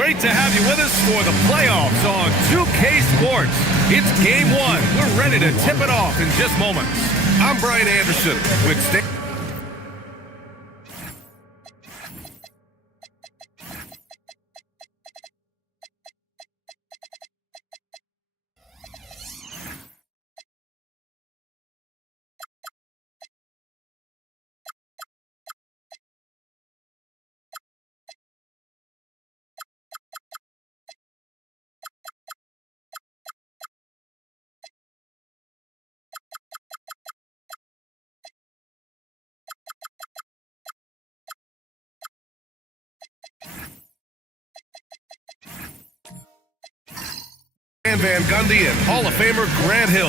Great to have you with us for the playoffs on 2K Sports. It's game one. We're ready to tip it off in just moments. I'm Brian Anderson with State. Van Gundy and Hall of Famer Grant Hill.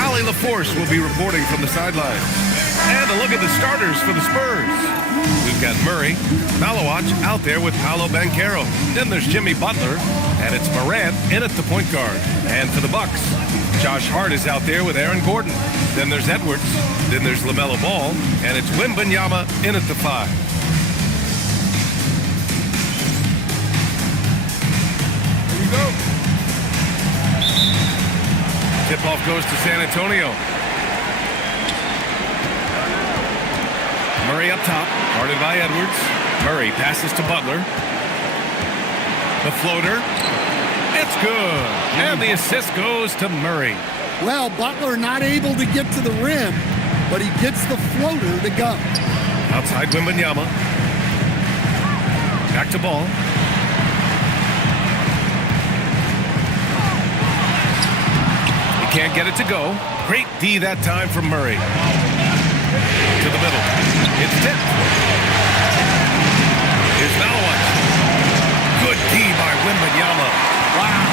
Allie LaForce will be reporting from the sidelines. And a look at the starters for the Spurs. We've got Murray, Malowach out there with Paolo Banchero. Then there's Jimmy Butler, and it's Morant in at the point guard. And for the Bucks, Josh Hart is out there with Aaron Gordon. Then there's Edwards. Then there's LaMelo Ball, and it's Wembanyama in at the 5. Here we go. Tip-off goes to San Antonio. Murray up top, guarded by Edwards. Murray passes to Butler. The floater. It's good. And the assist goes to Murray. Well, Butler not able to get to the rim, but he gets the floater to go. Outside Wembanyama. Back to Ball. Can't get it to go. Great D that time from Murray. To the middle. It's tipped. Here's Malowach. Good D by Wembanyama. Wow.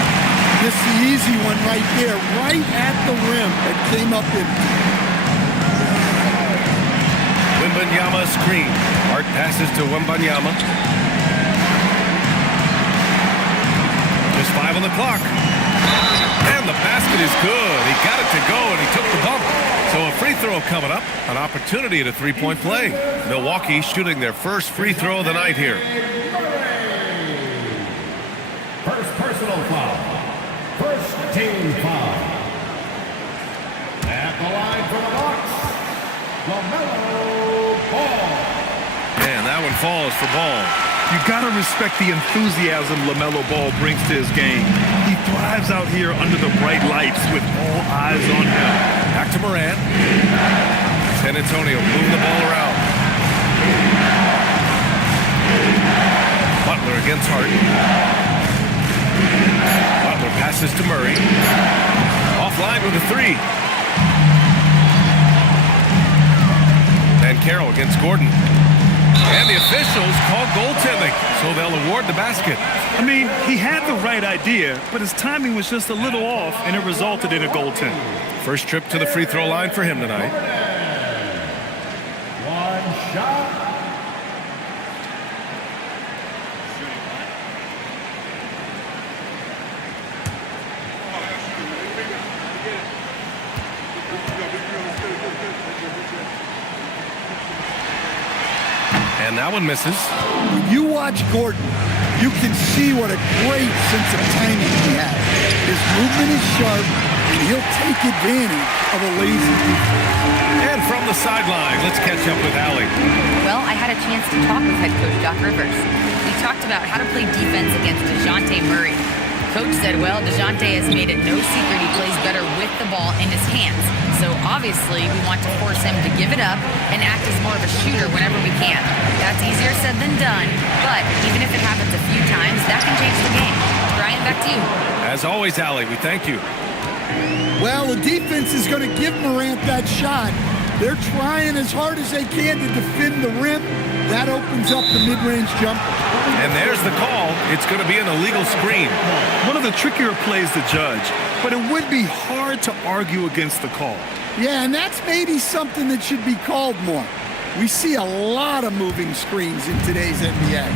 This is the easy one right there. Right at the rim. It came up in. Wembanyama screen. Hart passes to Wembanyama. Just 5 on the clock. And the basket is good. He got it to go, and he took the bump. So a free throw coming up. An opportunity at a three-point play. Milwaukee shooting their first free throw of the night here. First personal foul. First team foul. At the line for the Bucks, LaMelo Ball. And that one falls for Ball. You gotta respect the enthusiasm LaMelo Ball brings to his game. He thrives out here under the bright lights with all eyes on him. Back to Morant. San Antonio moving the ball around. Butler against Hart. Butler passes to Murray. Offline with a 3. Banchero against Gordon. And the officials call goaltending, so they'll award the basket. I mean, he had the right idea, but his timing was just a little off, and it resulted in a goaltend. First trip to the free throw line for him tonight. One shot. And that one misses. When you watch Gordon, you can see what a great sense of timing he has. His movement is sharp, and he'll take advantage of a lazy defense. And from the sideline, let's catch up with Allie. Well, I had a chance to talk with head coach Doc Rivers. We talked about how to play defense against DeJounte Murray. Coach said, well, DeJounte has made it no secret he plays better with the ball in his hands. So obviously, we want to force him to give it up and act as more of a shooter whenever we can. That's easier said than done, but even if it happens a few times, that can change the game. Brian, back to you. As always, Allie, we thank you. Well, the defense is going to give Morant that shot. They're trying as hard as they can to defend the rim. That opens up the mid-range jumper. And there's the call. It's going to be an illegal screen. One of the trickier plays to judge, but it would be hard to argue against the call. Yeah, and that's maybe something that should be called more. We see a lot of moving screens in today's NBA.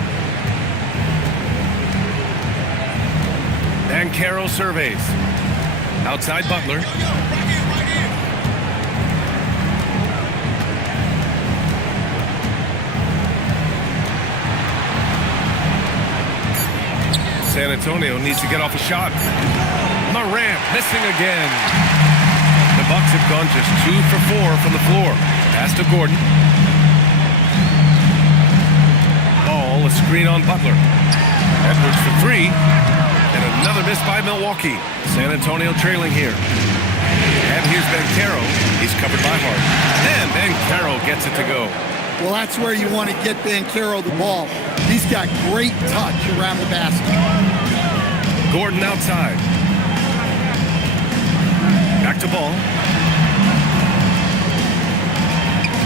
And Carroll surveys. Outside Butler. San Antonio needs to get off a shot. Morant missing again. The Bucks have gone just 2 for 4 from the floor. Pass to Gordon. Ball, a screen on Butler. Edwards for 3. And another miss by Milwaukee. San Antonio trailing here. And here's Banchero. He's covered by Hart. And Banchero gets it to go. Well, that's where you want to get Banchero the ball. He's got great touch around the basket. Gordon outside. Back to Ball.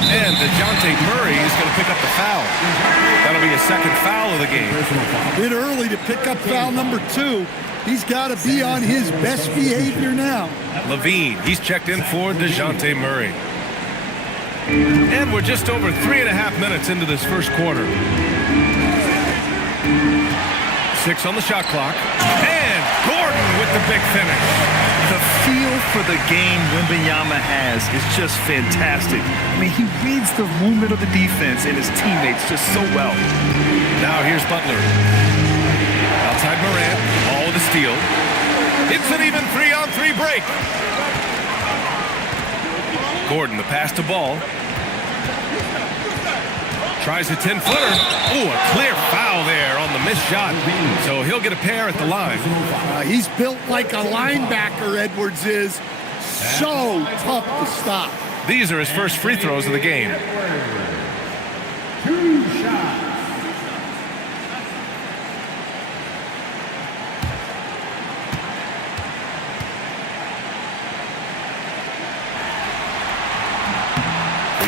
And DeJounte Murray is going to pick up the foul. That'll be a second foul of the game. A bit early to pick up foul number 2. He's got to be on his best behavior now. Levine, he's checked in for DeJounte Murray. And we're just over 3.5 minutes into this first quarter. 6 on the shot clock. And Gordon with the big finish. The feel for the game Wembanyama has is just fantastic. I mean, he reads the movement of the defense and his teammates just so well. Now here's Butler. Outside Morant, all with a steal. It's an even 3-on-3 break. Gordon, the pass to Ball. Tries a 10-footer. Ooh, a clear foul there on the missed shot. So he'll get a pair at the line. He's built like a linebacker, Edwards is. So tough to stop. These are his first free throws of the game. 2 shots.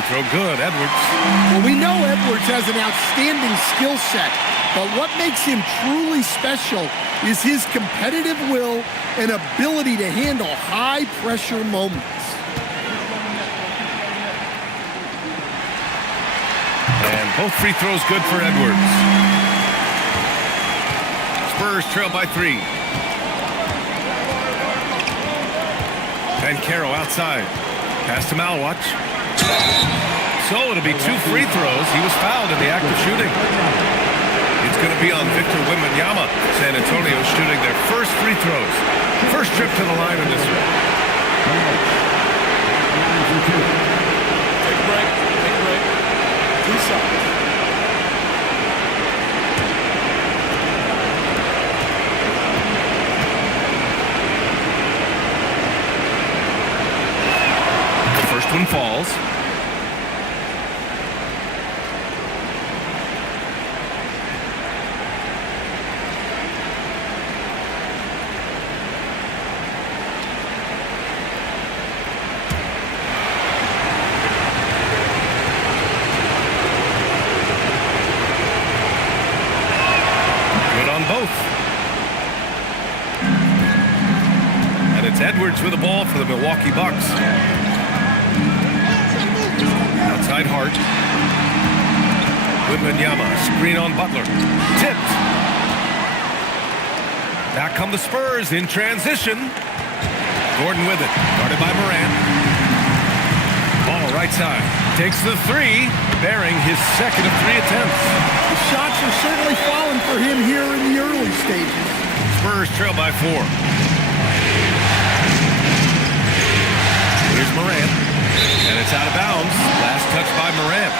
Throw good, Edwards. Well, we know Edwards has an outstanding skill set, but what makes him truly special is his competitive will and ability to handle high-pressure moments. And both free throws good for Edwards. Spurs trail by 3. Banchero outside. Pass to Malawach. So it'll be 2 free throws. He was fouled in the act of shooting. It's going to be on Victor Wembanyama. San Antonio shooting their first free throws. First trip to the line in this one. Take a break. Take a break. 2 shots. The first one falls. Edwards with the ball for the Milwaukee Bucks. Outside Hart. Wembanyama, screen on Butler. Tipped. Back come the Spurs in transition. Gordon with it, guarded by Morant. Ball right side. Takes the 3, bearing his second of 3 attempts. The shots are certainly falling for him here in the early stages. Spurs trail by 4. Here's Morant, and it's out of bounds. Last touch by Morant.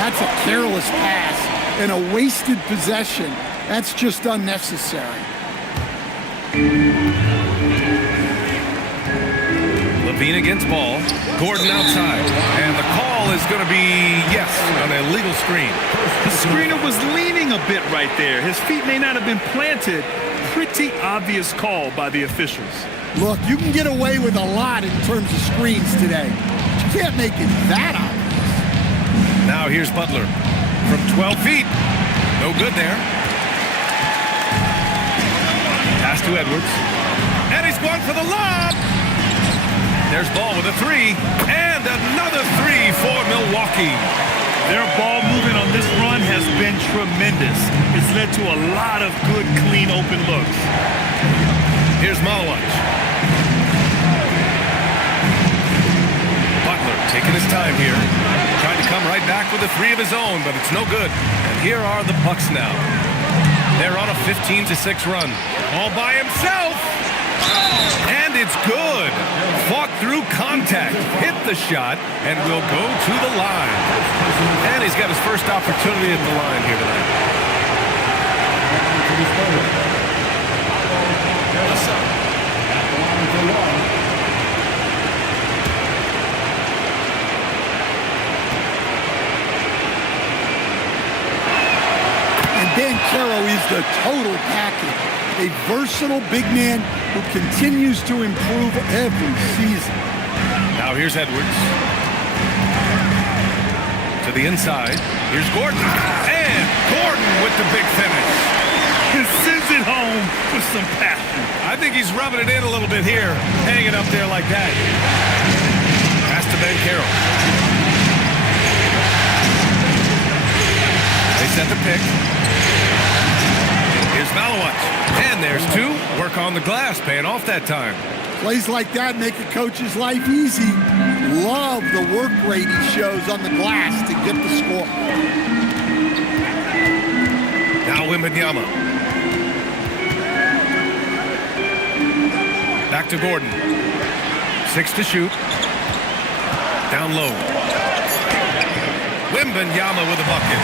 That's a careless pass and a wasted possession. That's just unnecessary. Levine against Ball. Gordon outside. And the call is going to be, yes, an illegal screen. The screener was leaning a bit right there. His feet may not have been planted. Pretty obvious call by the officials. Look, you can get away with a lot in terms of screens today. But you can't make it that obvious. Now here's Butler from 12 feet. No good there. Pass to Edwards. And he's going for the lob. There's Ball with a 3. And another 3 for Milwaukee. Their ball movement on this run has been tremendous. It's led to a lot of good, clean, open looks. Here's Malawach. Butler taking his time here. Trying to come right back with a 3 of his own, but it's no good. And here are the Bucks now. They're on a 15-6 run. all by himself. And it's good. Fought through contact, hit the shot, and will go to the line. And he's got his first opportunity at the line here tonight. Yes, sir. And Banchero is the total package. A versatile big man who continues to improve every season. Now here's Edwards. To the inside. Here's Gordon. And Gordon with the big finish. He sends it home with some passion. I think he's rubbing it in a little bit here. Hanging up there like that. Pass to Banchero. They set the pick. Here's Malawat. And there's two. Work on the glass, paying off that time. Plays like that make a coach's life easy. Love the work rate he shows on the glass to get the score. Now Wembanyama. Back to Gordon. 6 to shoot. Down low. Wembanyama with a bucket.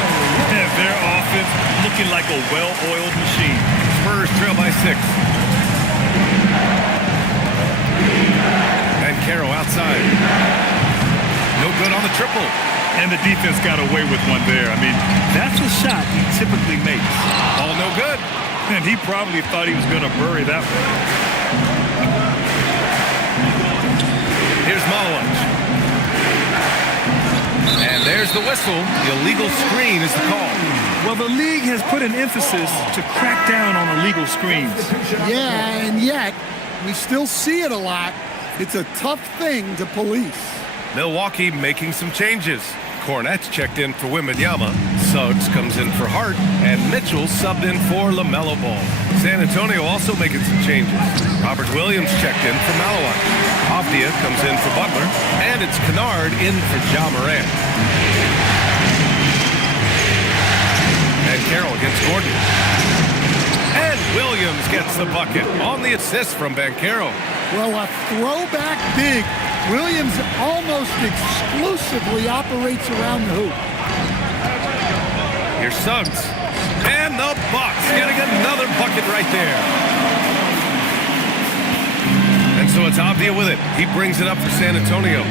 And their offense looking like a well-oiled machine. Spurs trail by 6. Banchero outside. No good on the triple. And the defense got away with one there. I mean, that's a shot he typically makes. All no good. And he probably thought he was going to bury that one. Here's Malawat. And there's the whistle. The illegal screen is the call. Well, the league has put an emphasis to crack down on illegal screens. Yeah, and yet we still see it a lot. It's a tough thing to police. Milwaukee making some changes. Cornette's checked in for Wembanyama. Suggs comes in for Hart. And Mitchell subbed in for LaMelo Ball. San Antonio also making some changes. Robert Williams checked in for Malawat. Avdia comes in for Butler. And it's Kennard in for Ja Morant. And Carroll against Gordon. And Williams gets the bucket on the assist from Banchero. Well, a throwback big. Williams almost exclusively operates around the hoop. Here's Suggs. And the Bucks getting another bucket right there. And so it's Avdia with it. He brings it up for San Antonio.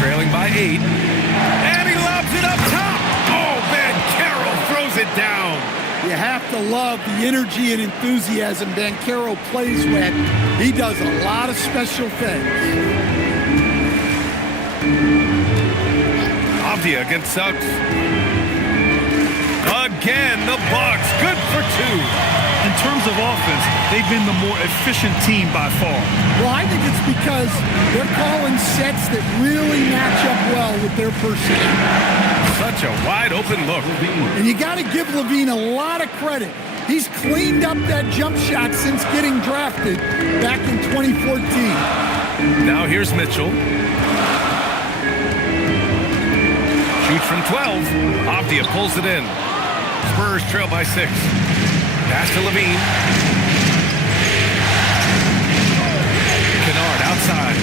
Trailing by 8. And he lobs it up top. Oh, Banchero throws it down. You have to love the energy and enthusiasm Banchero plays with. He does a lot of special things. Avdia against Suggs. Again, the Bucks. Good for 2. In terms of offense, they've been the more efficient team by far. Well, I think it's because they're calling sets that really match up well with their personnel. Such a wide open look. And you got to give Levine a lot of credit. He's cleaned up that jump shot since getting drafted back in 2014. Now here's Mitchell. Shoots from 12. Avdia pulls it in. Spurs trail by 6. Pass to Levine. Kennard outside.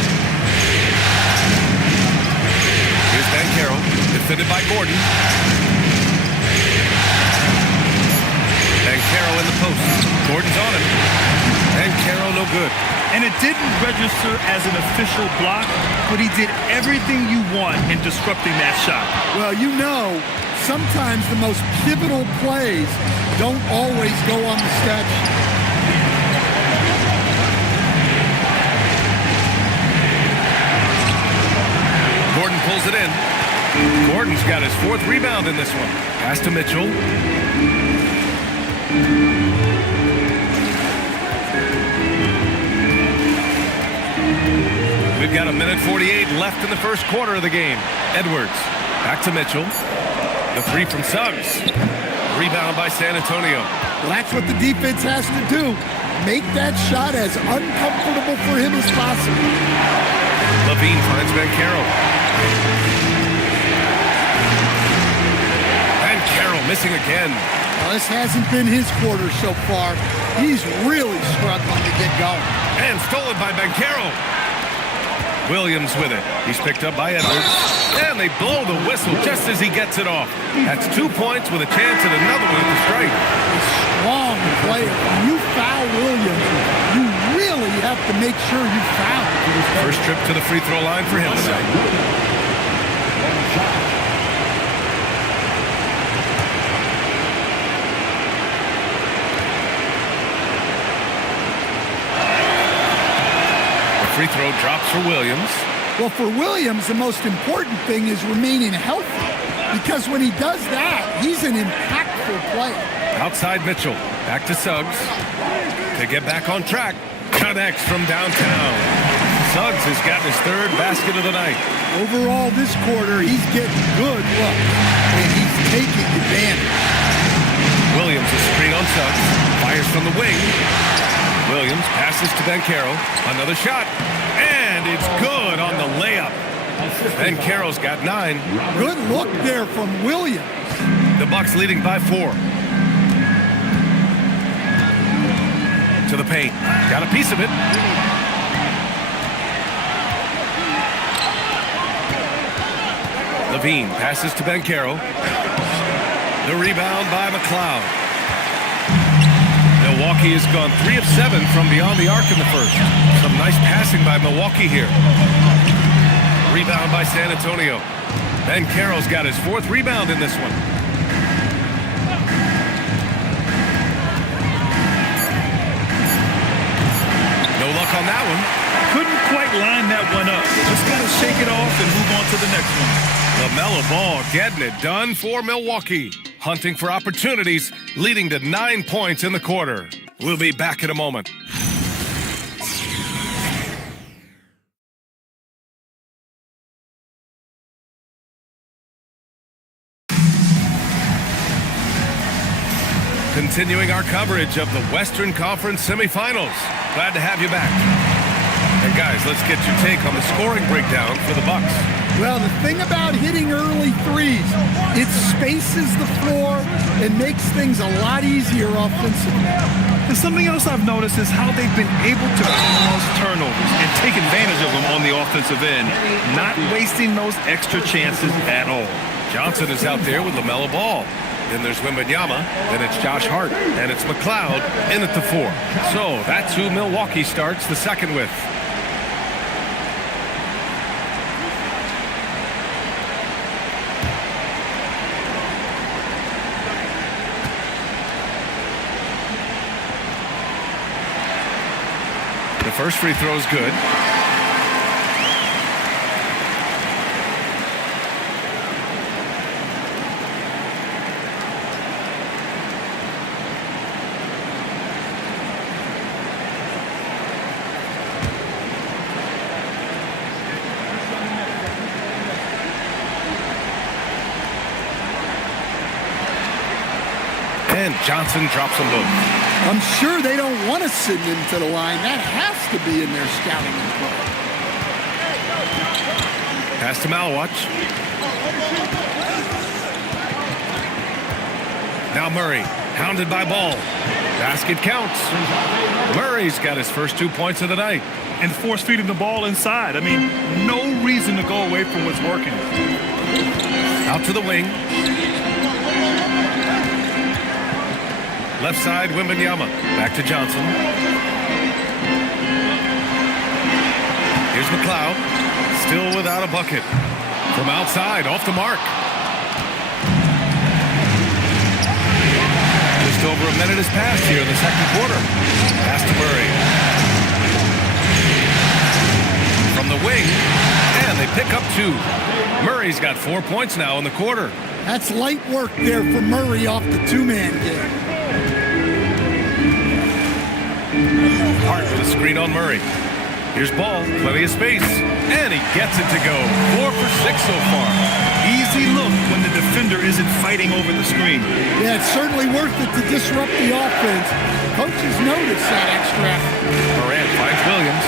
Here's Banchero. Defended by Gordon. Banchero in the post. Gordon's on him. Banchero no good. And it didn't register as an official block, but he did everything you want in disrupting that shot. Well, you know, sometimes the most pivotal plays don't always go on the stat sheet. Gordon pulls it in. Gordon's got his 4th rebound in this one. Pass to Mitchell. We've got 1:48 left in the first quarter of the game. Edwards, back to Mitchell. The 3 from Suggs. Rebound by San Antonio. Well, that's what the defense has to do. Make that shot as uncomfortable for him as possible. Levine finds Banchero. Banchero missing again. Well, this hasn't been his quarter so far. He's really struggling to get going. And stolen by Banchero. Williams with it. He's picked up by Edwards. And they blow the whistle just as he gets it off. That's 2 points with a chance at another one at the strike. A strong player. When you foul Williams, you really have to make sure you foul. First trip to the free throw line for him today. Free throw drops for Williams. Well, for Williams, the most important thing is remaining healthy, because when he does that, he's an impactful player. Outside Mitchell. Back to Suggs. To get back on track. Connects from downtown. Suggs has gotten his third basket of the night. Overall, this quarter, he's getting good looks, and he's taking advantage. Williams is screen on Suggs. Fires from the wing. Williams passes to Banchero. Another shot. And it's good on the layup. Banchero's got 9. Good look there from Williams. The Bucks leading by 4. To the paint. Got a piece of it. Levine passes to Banchero. The rebound by McLeod. Milwaukee has gone 3 of 7 from beyond the arc in the first. Some nice passing by Milwaukee here. Rebound by San Antonio. Banchero's got his 4th rebound in this one. No luck on that one. Couldn't quite line that one up. Just got to shake it off and move on to the next one. LaMelo Ball getting it done for Milwaukee. Hunting for opportunities, leading to 9 points in the quarter. We'll be back in a moment. Continuing our coverage of the Western Conference semifinals. Glad to have you back. And guys, let's get your take on the scoring breakdown for the Bucks. Well, the thing about hitting early threes, it spaces the floor and makes things a lot easier offensively. And something else I've noticed is how they've been able to cause turnovers and take advantage of them on the offensive end, not wasting those extra chances at all. Johnson is out there with LaMelo Ball. Then there's Wembanyama, then it's Josh Hart, and it's McLeod in at the 4. So that's who Milwaukee starts the second with. The first free throw is good. And Johnson drops them both. I'm sure they don't want to send him to the line. That has to be in their scouting report. Pass to Malawach. Now Murray, hounded by Ball. Basket counts. Murray's got his first 2 points of the night. And force feeding the ball inside. I mean, no reason to go away from what's working. Out to the wing. Left side, Wembanyama. Back to Johnson. Here's McLeod. Still without a bucket. From outside, off the mark. Just over a minute has passed here in the second quarter. Pass to Murray. From the wing. And they pick up 2. Murray's got 4 points now in the quarter. That's light work there for Murray off the 2-man game. Hart with a screen on Murray. Here's Ball, plenty of space, and he gets it to go. 4 for 6 so far. Easy look when the defender isn't fighting over the screen. Yeah, it's certainly worth it to disrupt the offense. Coaches notice that extra effort. Morant finds Williams.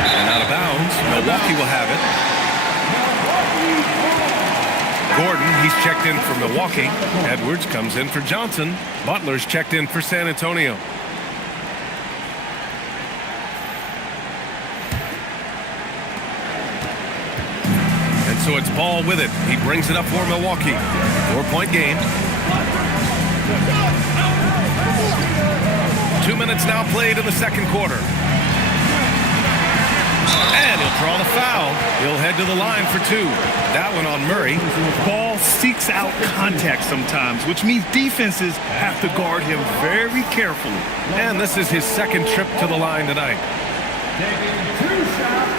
And out of bounds. Milwaukee will have it. Gordon He's checked in for Milwaukee. Edwards comes in for Johnson. Butler's checked in for San Antonio. And so it's Ball with it. He brings it up for Milwaukee. 4-point game. 2 minutes now played in the second quarter. And he'll draw the foul. He'll head to the line for 2. That one on Murray. Ball seeks out contact sometimes, which means defenses have to guard him very carefully. And this is his second trip to the line tonight. Taking 2 shots.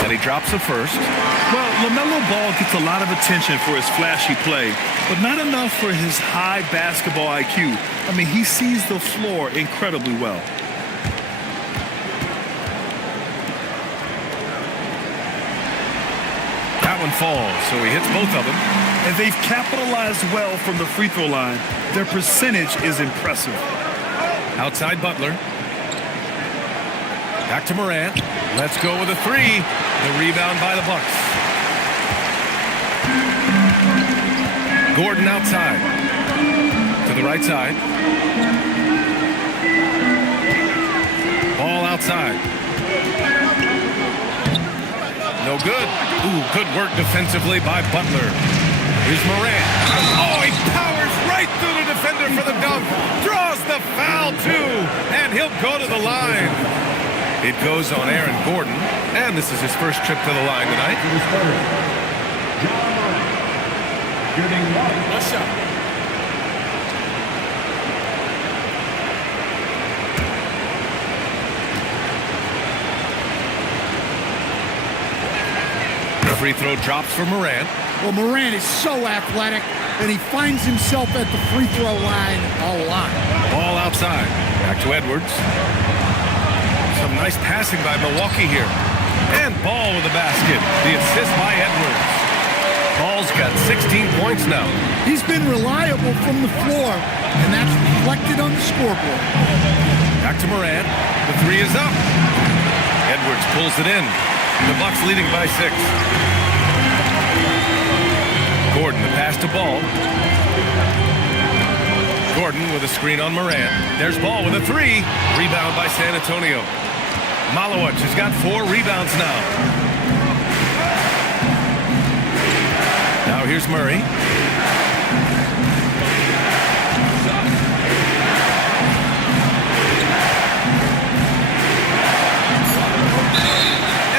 And he drops the first. Well, LaMelo Ball gets a lot of attention for his flashy play, but not enough for his high basketball IQ. I mean, he sees the floor incredibly well. That one falls, so he hits both of them. And they've capitalized well from the free throw line. Their percentage is impressive. Outside Butler. Back to Morant. Let's go with a 3. The rebound by the Bucks. Gordon outside. To the right side. Ball outside. No good. Ooh, good work defensively by Butler. Here's Morant. Oh, he powers right through the defender for the dunk. Draws the foul, too. And he'll go to the line. It goes on Aaron Gordon, and this is his first trip to the line tonight. To the Spurs. John Morant. Shooting 1. Nice shot. The free throw drops for Morant. Well, Morant is so athletic, and he finds himself at the free throw line a lot. Ball outside. Back to Edwards. Some nice passing by Milwaukee here. And Ball with the basket. The assist by Edwards. Ball's got 16 points now. He's been reliable from the floor, and that's reflected on the scoreboard. Back to Morant. The 3 is up. Edwards pulls it in. The Bucks leading by 6. Gordon, the pass to Ball. Gordon with a screen on Morant. There's Ball with a 3. Rebound by San Antonio. Malowicz has got 4 rebounds now. Now here's Murray.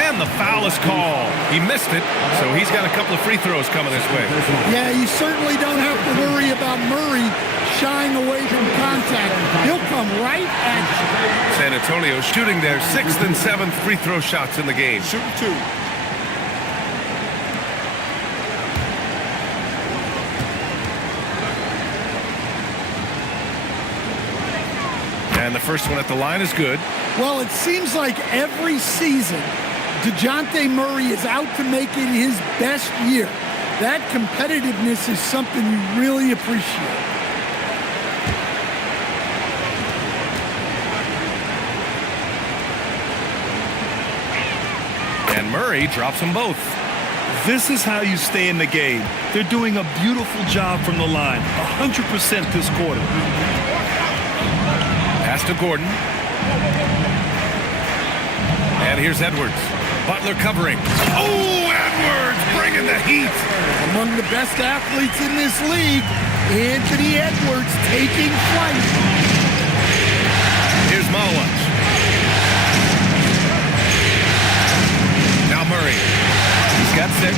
And the foul is called. He missed it, so he's got a couple of free throws coming this way. Yeah, you certainly don't have to worry about Murray shying away from contact. He'll come right at you. San Antonio shooting their 6th and 7th free throw shots in the game. Shooting 2. And the first one at the line is good. Well, it seems like every season, DeJounte Murray is out to make it his best year. That competitiveness is something you really appreciate. And Murray drops them both. This is how you stay in the game. They're doing a beautiful job from the line. 100% this quarter. Pass to Gordon. And here's Edwards. Butler covering. Oh, Edwards bringing the heat. Among the best athletes in this league, Anthony Edwards taking flight. Here's Malowicz. Now Murray. He's got 6.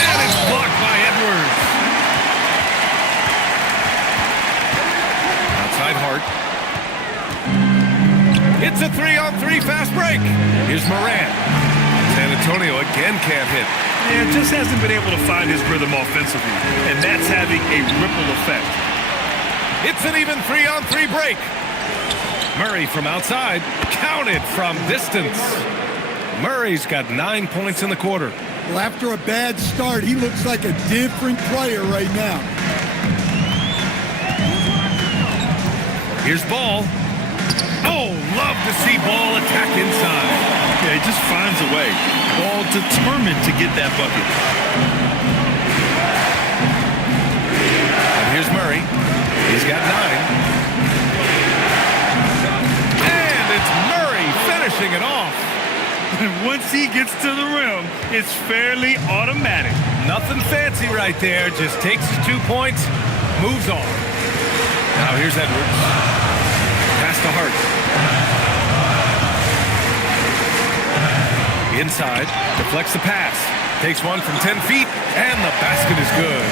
And it's blocked by Edwards. Outside Hart. It's a 3-on-3 fast break. Here's Morant. San Antonio again can't hit. Yeah, just hasn't been able to find his rhythm offensively, and that's having a ripple effect. It's an even 3-on-3 break. Murray from outside, counted from distance. Murray's got 9 points in the quarter. Well, after a bad start, he looks like a different player right now. Here's Ball. Oh, love to see Ball attack inside. Yeah, he just finds a way. Ball determined to get that bucket. And here's Murray. He's got 9. And it's Murray finishing it off. And once he gets to the rim, it's fairly automatic. Nothing fancy right there. Just takes his 2 points, moves on. Now here's Edwards. Pass to Hart. Inside, deflects the pass. Takes one from 10 feet, and the basket is good.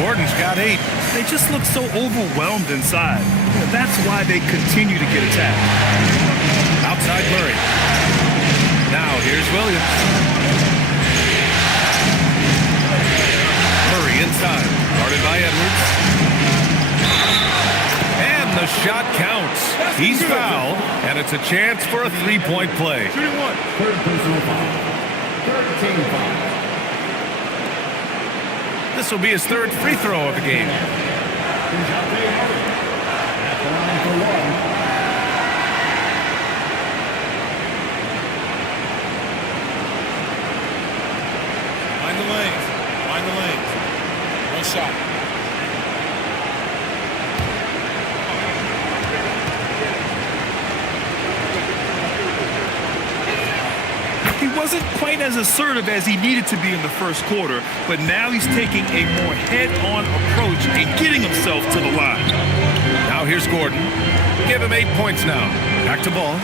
Gordon's got 8. They just look so overwhelmed inside. That's why they continue to get attacked. Outside Murray. Now here's Williams. Murray inside, guarded by Edwards. And the shot counts. He's fouled, and it's a chance for a 3-point play. Shooting 1. Third personal foul. Third team foul. This will be his 3rd free throw of the game. DeJounte Murray at the line for 1. Find the lanes. Find the lanes. One shot. He wasn't quite as assertive as he needed to be in the first quarter, but now he's taking a more head-on approach and getting himself to the line. Now here's Gordon. Give him 8 points now. Back to Ball.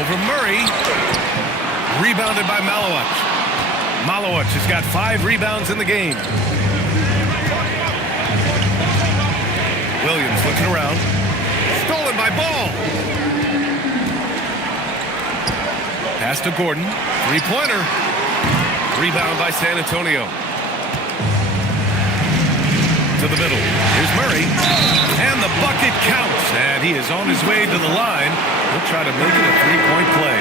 Over Murray. Rebounded by Malowich. Malowich has got 5 rebounds in the game. Williams looking around. Stolen by Ball. Pass to Gordon. 3-pointer. Rebound by San Antonio. To the middle. Here's Murray. And the bucket counts. And he is on his way to the line. He'll try to make it a 3-point play.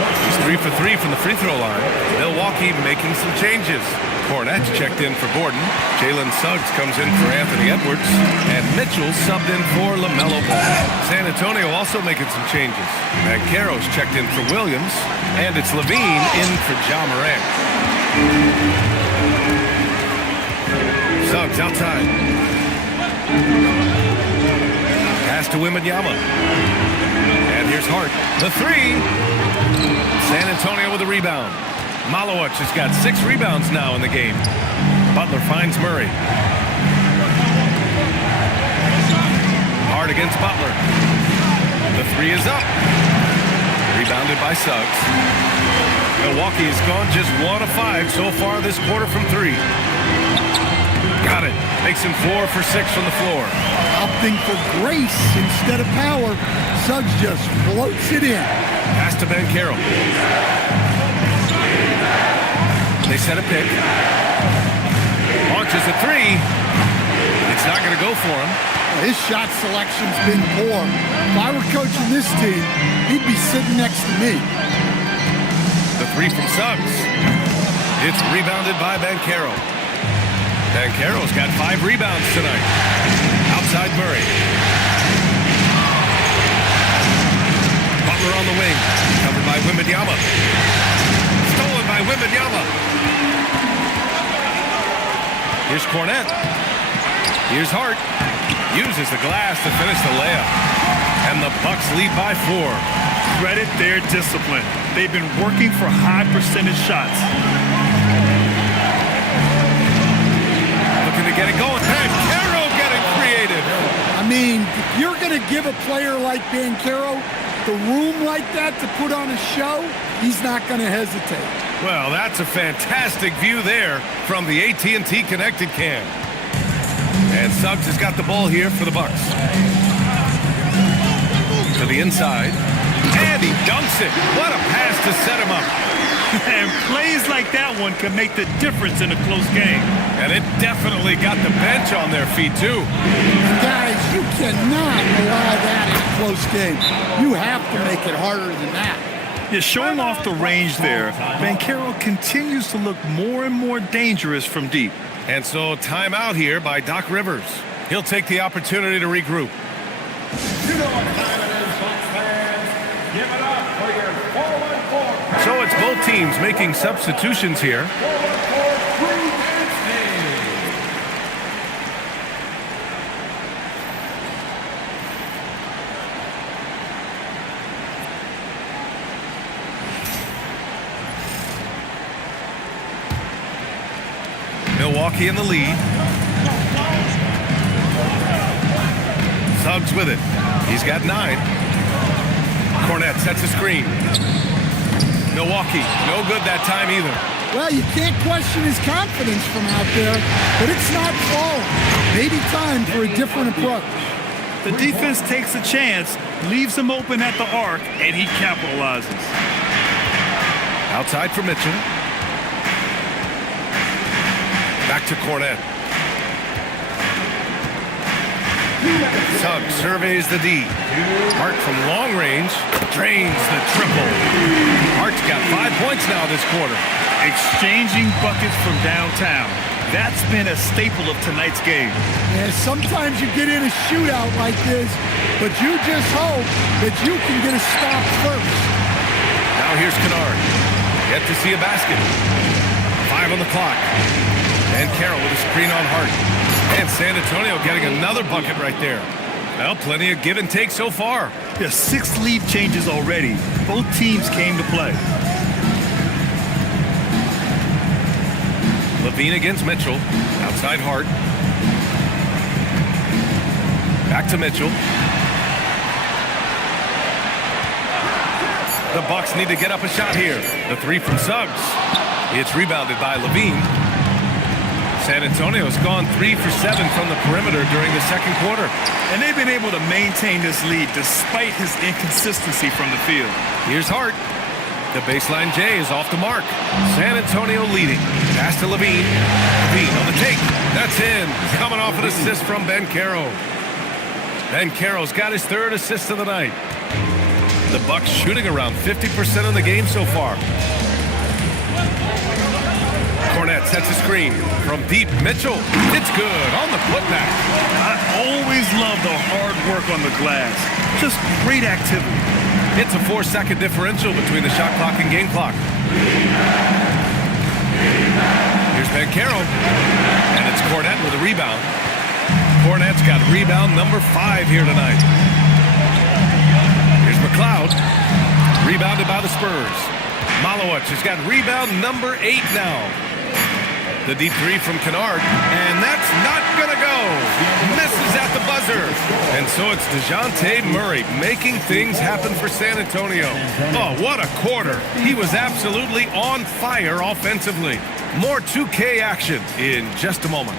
He's 3 for 3 from the free throw line. Milwaukee making some changes. Cornette's checked in for Gordon. Jalen Suggs comes in for Anthony Edwards. And Mitchell subbed in for LaMelo Ball. San Antonio also making some changes. Banchero's checked in for Williams. And it's Levine in for Ja Morant. Suggs outside. Pass to Wembanyama. And here's Hart. The 3. San Antonio with a rebound. Malowich has got 6 rebounds now in the game. Butler finds Murray. Hart against Butler. The 3 is up. Rebounded by Suggs. Milwaukee has gone just 1 of 5 so far this quarter from 3. Got it. Makes him 4 for 6 from the floor. Opting for grace instead of power. Suggs just floats it in. Pass to Banchero. They set a pick. Launches a 3. It's not going to go for him. His shot selection's been poor. If I were coaching this team, he'd be sitting next to me. The 3 from Suggs. It's rebounded by Banchero. Banchero's got 5 rebounds tonight. Outside Murray. Butler on the wing. Covered by Wembanyama. Stolen by Wembanyama. Here's Cornette. Here's Hart. Uses the glass to finish the layup. And the Bucks lead by 4. Credit their discipline. They've been working for high percentage shots. Looking to get it going. Banchero getting creative. I mean, if you're going to give a player like Banchero the room like that to put on a show, he's not going to hesitate. Well, that's a fantastic view there from the AT&T Connected Cam. And Suggs has got the ball here for the Bucks. To the inside. And he dunks it. What a pass to set him up. And plays like that one can make the difference in a close game. And it definitely got the bench on their feet, too. Guys, you cannot allow that in a close game. You have to make it harder than that. Yeah, showing off the range there, Banchero continues to look more and more dangerous from deep. And so timeout here by Doc Rivers. He'll take the opportunity to regroup. You know what time it is, Bucs fans. Give it up for your forward four. So it's both teams making substitutions here. Forward four, Drew Anstey. Milwaukee in the lead. Suggs with it. He's got 9. Cornette sets a screen. Milwaukee, no good that time either. Well, you can't question his confidence from out there, but it's not falling. Maybe time for a different approach. The defense takes a chance, leaves him open at the arc, and he capitalizes. Outside for Mitchell. Back to Cornette. Suggs surveys the D. Hart from long range drains the triple. Hart's got 5 points now this quarter. Exchanging buckets from downtown. That's been a staple of tonight's game. Yeah, sometimes you get in a shootout like this, but you just hope that you can get a stop first. Now here's Kennard. Yet to see a basket. 5 on the clock. And Carroll with a screen on Hart. And San Antonio getting another bucket right there. Well, plenty of give and take so far. There's 6 lead changes already. Both teams came to play. Levine against Mitchell. Outside Hart. Back to Mitchell. The Bucks need to get up a shot here. The 3 from Suggs. It's rebounded by Levine. San Antonio's gone 3 for 7 from the perimeter during the second quarter. And they've been able to maintain this lead despite his inconsistency from the field. Here's Hart. The baseline J is off the mark. San Antonio leading. Pass to Levine. Levine on the take. That's in. Coming off an assist from Banchero. Banchero's got his 3rd assist of the night. The Bucks shooting around 50% of the game so far. Cornette sets a screen from deep. Mitchell. It's good on the putback. I always love the hard work on the glass. Just great activity. It's a 4-second differential between the shot clock and game clock. Here's Banchero. And it's Cornette with a rebound. Cornette's got rebound number 5 here tonight. Here's McLeod. Rebounded by the Spurs. Malowicz has got rebound number 8 now. The deep 3 from Kennard, and that's not going to go. Misses at the buzzer. And so it's DeJounte Murray making things happen for San Antonio. Oh, what a quarter. He was absolutely on fire offensively. More 2K action in just a moment.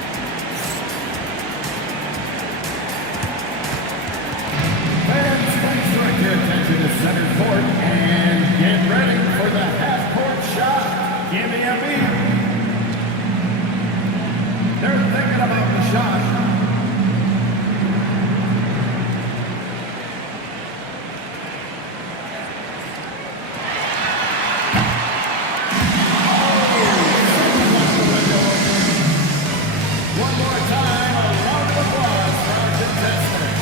Fans, thanks for your attention to center court and get ready for the half-court shot. Give me a beat. They're thinking about the shot. One more time, a round of applause for our contestants.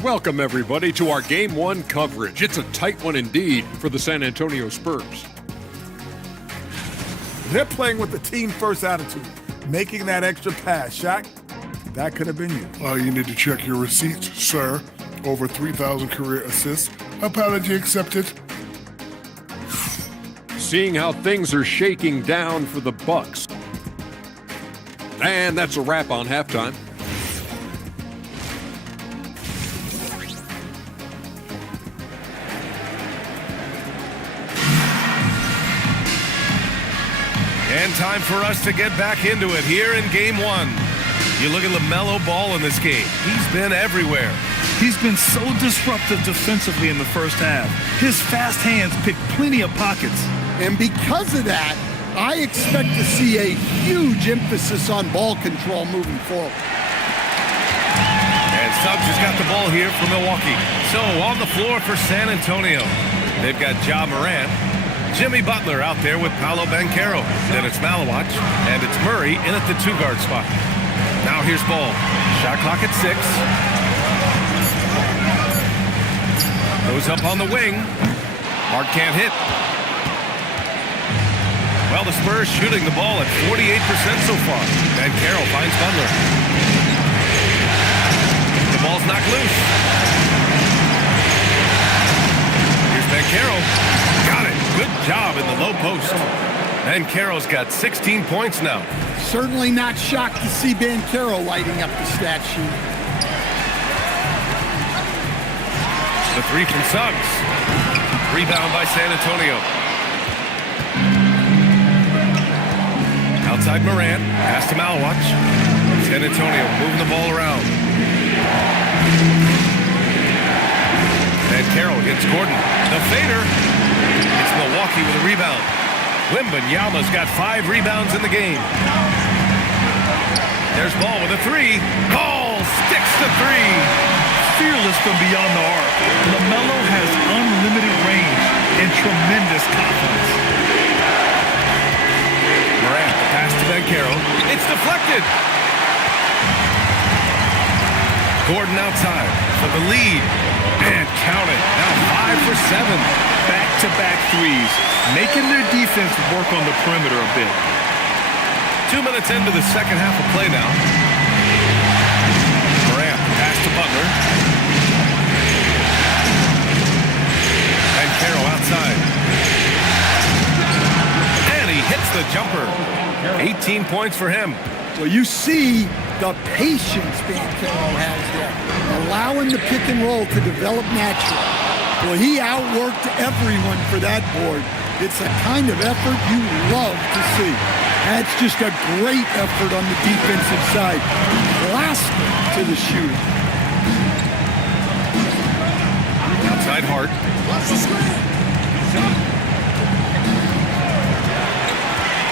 Welcome, everybody, to our Game 1 coverage. It's a tight one indeed for the San Antonio Spurs. They're playing with the team-first attitude, making that extra pass. Shaq, that could have been you. You need to check your receipts, sir. Over 3,000 career assists. Apology accepted. Seeing how things are shaking down for the Bucks. And that's a wrap on halftime. And time for us to get back into it here in Game 1. You look at LaMelo Ball in this game. He's been everywhere. He's been so disruptive defensively in the first half. His fast hands pick plenty of pockets. And because of that, I expect to see a huge emphasis on ball control moving forward. And Suggs has got the ball here for Milwaukee. So on the floor for San Antonio, they've got Ja Morant, Jimmy Butler out there with Paolo Banchero. Then it's Malawach, and it's Murray in at the 2-guard spot. Now here's Ball. Shot clock at 6. Goes up on the wing. Hart can't hit. Well, the Spurs shooting the ball at 48% so far. Banchero finds Butler. The ball's knocked loose. Here's Banchero. Got it. Good job in the low post. Banchero's got 16 points now. Certainly not shocked to see Banchero lighting up the stat sheet. The 3 from Suggs. Rebound by San Antonio. Outside Morant. Pass to Malawach. San Antonio moving the ball around. Banchero against Gordon. The fader. It's Milwaukee with a rebound. Wembanyama's got 5 rebounds in the game. There's Ball with a 3. Ball sticks the 3. Fearless from beyond the arc. LaMelo has unlimited range and tremendous confidence. Morant, pass to Banchero. It's deflected. Gordon outside for the lead. And count it. Now 5 for 7. Back-to-back threes, making their defense work on the perimeter a bit. 2 minutes into the second half of play now. Morant, pass to Butler. Banchero outside. And he hits the jumper. 18 points for him. Well, you see the patience Banchero has there, allowing the pick and roll to develop naturally. Well, he outworked everyone for that board. It's a kind of effort you love to see. That's just a great effort on the defensive side. Lastly to the shooting. Outside Hart.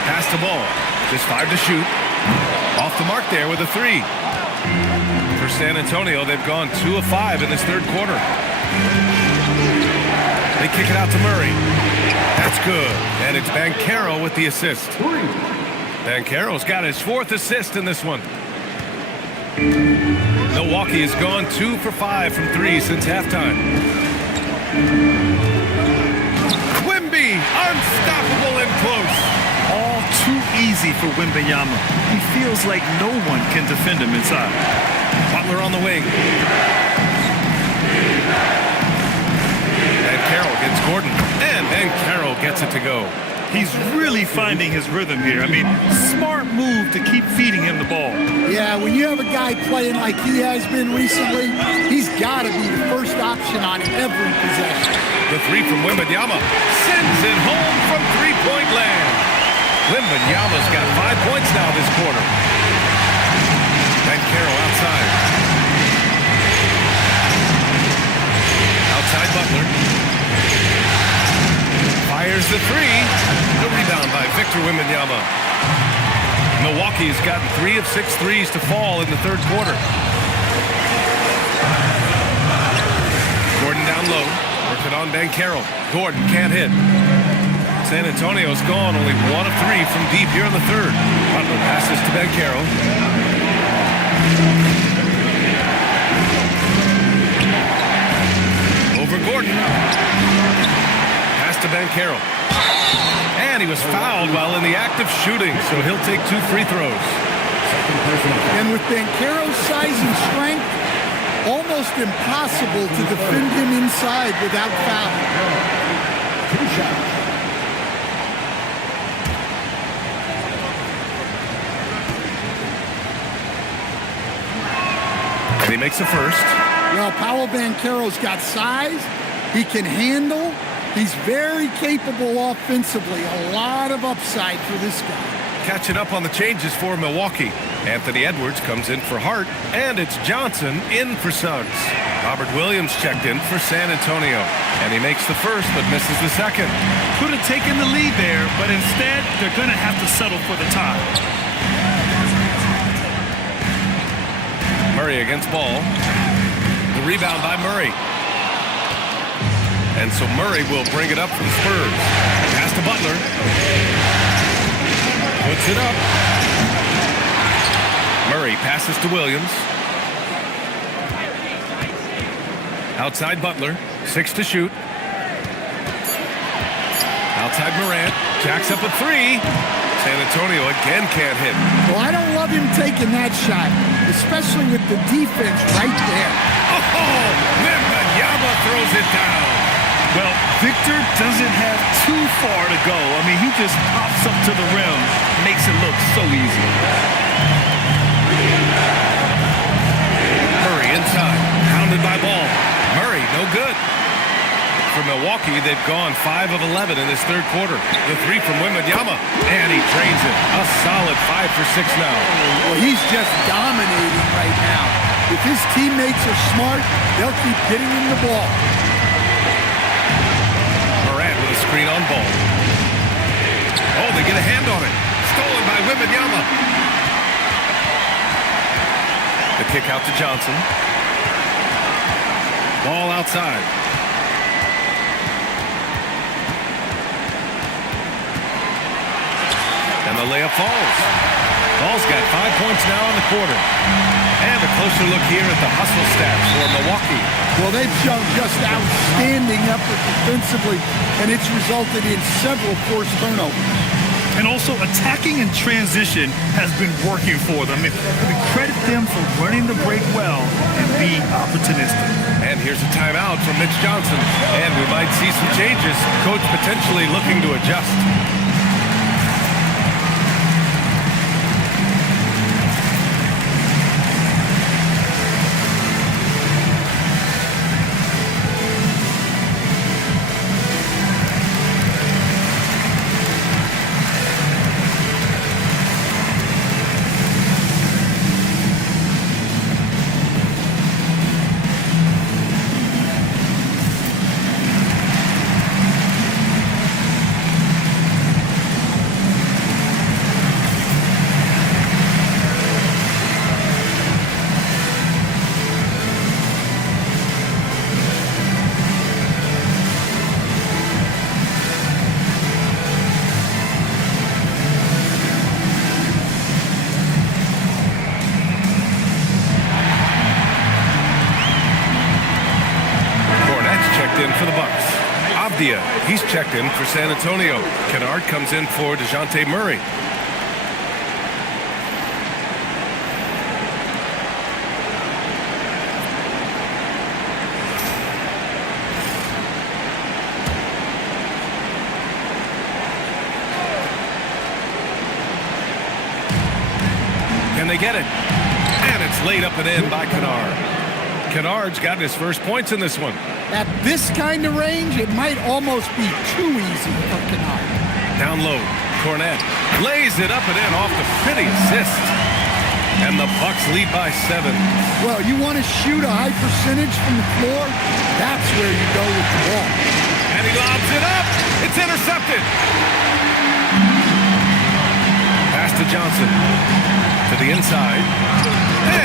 Pass the ball. Just 5 to shoot. Off the mark there with a 3. For San Antonio, they've gone 2 of 5 in this third quarter. They kick it out to Murray. That's good. And it's Banchero with the assist. Banchero's got his 4th assist in this one. Milwaukee has gone 2 for 5 from 3 since halftime. Wemby, unstoppable and close. All too easy for Wembanyama. He feels like no one can defend him inside. Butler on the wing. Banchero against Gordon. And Banchero gets it to go. He's really finding his rhythm here. I mean, smart move to keep feeding him the ball. Yeah, when you have a guy playing like he has been recently, he's got to be the first option on every possession. The 3 from Wembanyama sends it home from three-point land. Wembanyama's got 5 points now this quarter. Banchero outside. Outside Butler. Fires the 3. The rebound by Victor Wembanyama. Milwaukee's gotten 3 of 6 threes to fall in the third quarter. Gordon down low. Working on Banchero. Gordon can't hit. San Antonio's gone only 1 of 3 from deep here in the third. Butler passes to Banchero. Over Gordon. Pass to Banchero. And he was fouled while in the act of shooting, so he'll take 2 free throws. And with Banchero's size and strength, almost impossible to defend him inside without fouling. 2 shots. And he makes the first. Well, Paolo Banchero's got size. He can handle. He's very capable offensively. A lot of upside for this guy. catching up on the changes for Milwaukee. Anthony Edwards comes in for Hart, and it's Johnson in for Suggs. Robert Williams checked in for San Antonio, and he makes the first but misses the second. Could have taken the lead there, but instead they're going to have to settle for the tie. Murray against Ball. The rebound by Murray. And so Murray will bring it up for the Spurs. Pass to Butler. Puts it up. Murray passes to Williams. Outside Butler. 6 to shoot. Outside Morant. Jacks up a 3. San Antonio again can't hit. Well, I don't love him taking that shot, especially with the defense right there. Oh, Wembanyama throws it down. Well, Victor doesn't have too far to go. I mean, he just pops up to the rim, makes it look so easy. Murray inside, pounded by Ball. Murray, no good. For Milwaukee, they've gone 5 of 11 in this third quarter. The 3 from Wembanyama, and he drains it. A solid 5 for 6 now. Well, he's just dominating right now. If his teammates are smart, they'll keep getting him the ball. Morant with a screen on Ball. Oh, they get a hand on it. Stolen by Wembanyama. The kick out to Johnson. Ball outside. And the layup falls. Ball's got 5 points now in the quarter. And a closer look here at the hustle stats for Milwaukee. Well, they've shown just outstanding effort defensively, and it's resulted in several forced turnovers. And also attacking in transition has been working for them. I mean, we credit them for running the break well and being opportunistic. And here's a timeout from Mitch Johnson. And we might see some changes. Coach potentially looking to adjust. He's checked in for San Antonio. Kennard comes in for DeJounte Murray. Can they get it? And it's laid up and in by Kennard. Kennard's gotten his first points in this one. At this kind of range, it might almost be too easy for Kennard. Down low, Cornette lays it up and in off the pretty assist. And the Bucks lead by 7. Well, you want to shoot a high percentage from the floor? That's where you go with the ball. And he lobs it up. It's intercepted. Pass to Johnson. To the inside.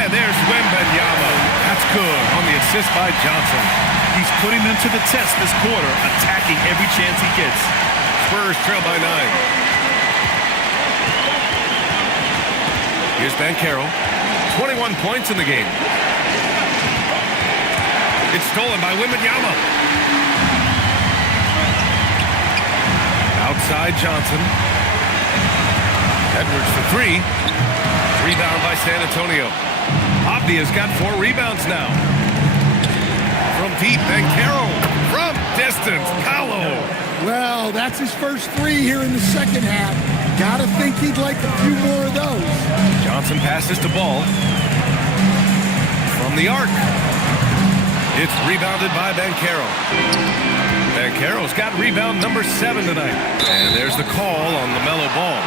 And there's Wembanyama. That's good on the assist by Johnson. He's putting them to the test this quarter, attacking every chance he gets. Spurs trail by 9. Here's Banchero. 21 points in the game. It's stolen by Wembanyama. Outside Johnson. Edwards for 3. Rebound by San Antonio. Avdia's got 4 rebounds now. From deep, Banchero. From distance, Paolo. Well, that's his first 3 here in the second half. Gotta think he'd like a few more of those. Johnson passes to Ball. From the arc. It's rebounded by Banchero. Banchero's got rebound number 7 tonight. And there's the call on LaMelo Ball.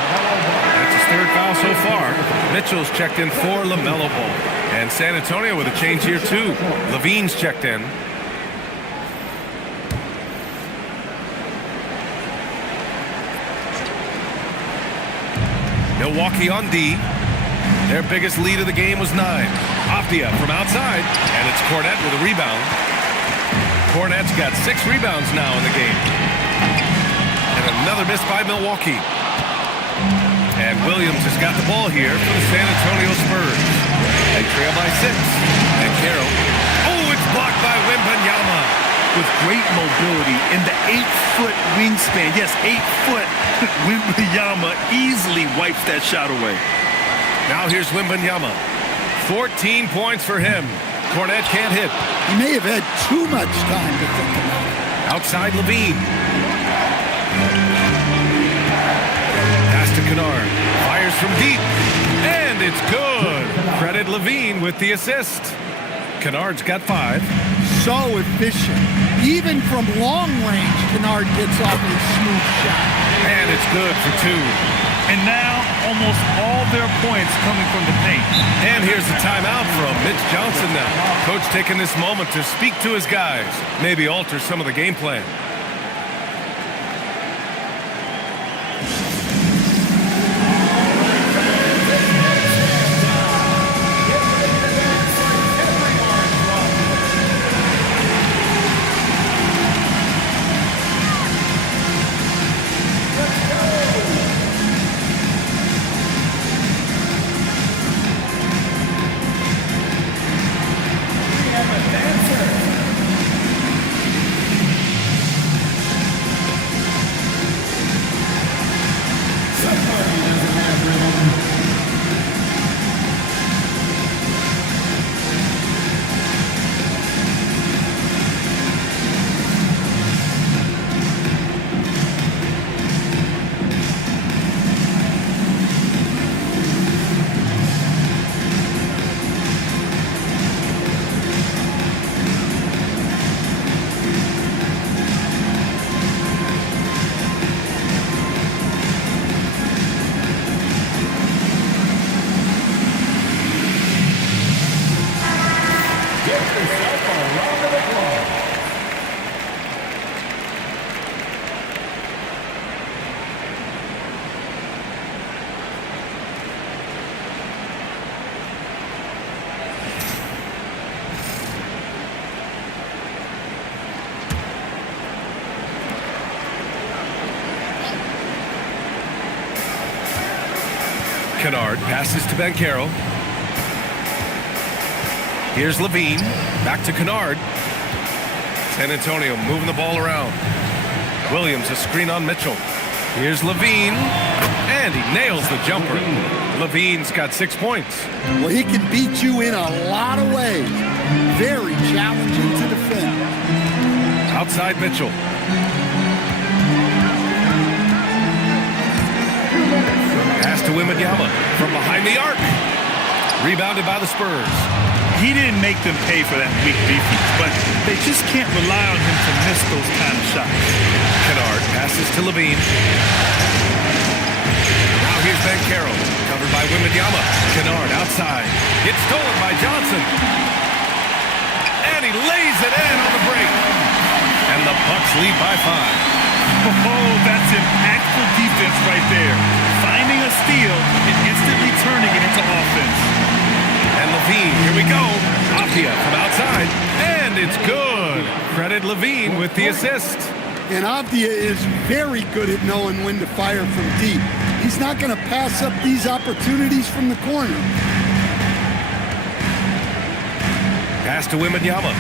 That's his 3rd foul so far. Mitchell's checked in for LaMelo Ball. And San Antonio with a change here too. Levine's checked in. Milwaukee on D. Their biggest lead of the game was 9. Avdia from outside, and it's Cornette with a rebound. Cornette's got 6 rebounds now in the game. And another miss by Milwaukee. And Williams has got the ball here for the San Antonio Spurs. They trail by 6. And Carroll. Oh, it's blocked by Wembanyama. With great mobility in the 8-foot wingspan. Yes, 8 foot. Wembanyama easily wipes that shot away. Now here's Wembanyama. 14 points for him. Cornette can't hit. He may have had too much time to think about it. Outside Levine. Pass to Kennard. Fires from deep. And it's good. Credit Levine with the assist. Kennard's got 5. So efficient. Even from long range, Kennard gets off a smooth shot. And it's good for 2. And now almost all their points coming from the paint. And here's the timeout from Mitch Johnson now. Coach taking this moment to speak to his guys. Maybe alter some of the game plan. Kennard passes to Banchero. Here's Levine. Back to Kennard. San Antonio moving the ball around. Williams a screen on Mitchell. Here's Levine. And he nails the jumper. Levine's got 6 points. Well, he can beat you in a lot of ways. Very challenging to defend. Outside Mitchell. Pass to Wembanyama from behind the arc. Rebounded by the Spurs. He didn't make them pay for that weak defense, but they just can't rely on him to miss those kind of shots. Kennard passes to Levine. Now here's Banchero, covered by Wembanyama. Kennard outside. It's stolen by Johnson. And he lays it in on the break. And the Bucks lead by 5. Oh, that's impactful defense right there. Finding a steal and instantly turning it into offense. And Levine, here we go. Avdia from outside. And it's good. Credit Levine with the assist. And Avdia is very good at knowing when to fire from deep. He's not going to pass up these opportunities from the corner. Pass to Wembanyama.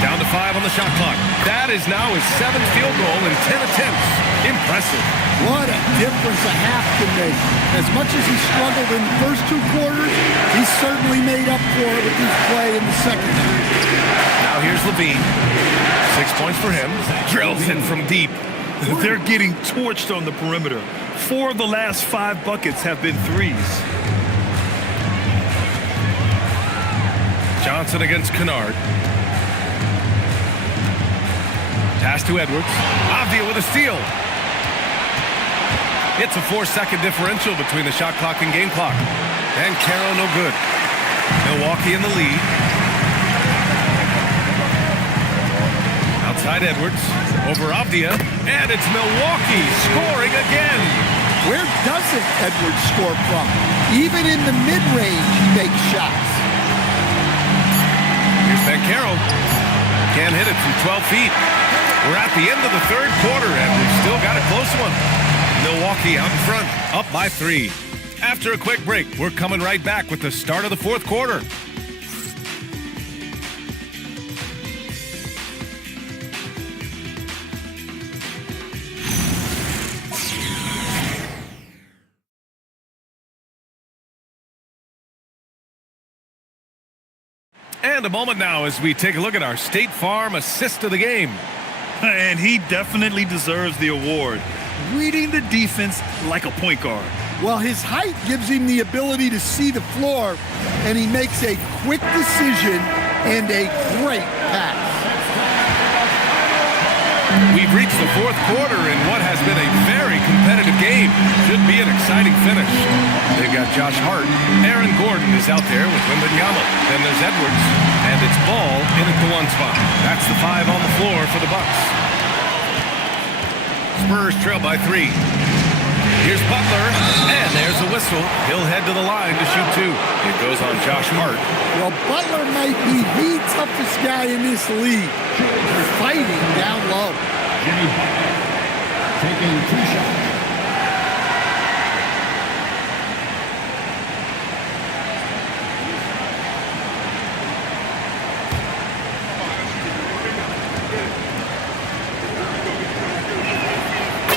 Down to 5 on the shot clock. That is now his 7th field goal in 10 attempts. Impressive. What a difference a half can make. As much as he struggled in the first 2 quarters, he certainly made up for it with his play in the second half. Now here's Levine. 6 points for him. Drills it from deep. They're getting torched on the perimeter. 4 of the last 5 buckets have been threes. Johnson against Kennard. Pass to Edwards. Avdia with a steal. It's a 4-second differential between the shot clock and game clock. And Caro no good. Milwaukee in the lead. Outside Edwards. Over Avdia. And it's Milwaukee scoring again. Where doesn't Edwards score from? Even in the mid-range, he makes shots. Here's Caro. Can't hit it from 12 feet. We're at the end of the third quarter, and we've still got a close one. Milwaukee out in front, up by 3. After a quick break, we're coming right back with the start of the fourth quarter. And a moment now as we take a look at our State Farm assist of the game. And he definitely deserves the award. Reading the defense like a point guard. Well, his height gives him the ability to see the floor, and he makes a quick decision and a great pass. We've reached the fourth quarter in what has been a very competitive game. Should be an exciting finish. They've got Josh Hart. Aaron Gordon is out there with Wembanyama. Then there's Edwards, and it's Ball in at the 1 spot. That's the 5 on the floor for the Bucks. Spurs trail by 3. Here's Butler, and there's a whistle. He'll head to the line to shoot 2. It goes on Josh Hart. Well, Butler might be the toughest guy in this league. He's fighting down low. Jimmy Butler taking 2 shots.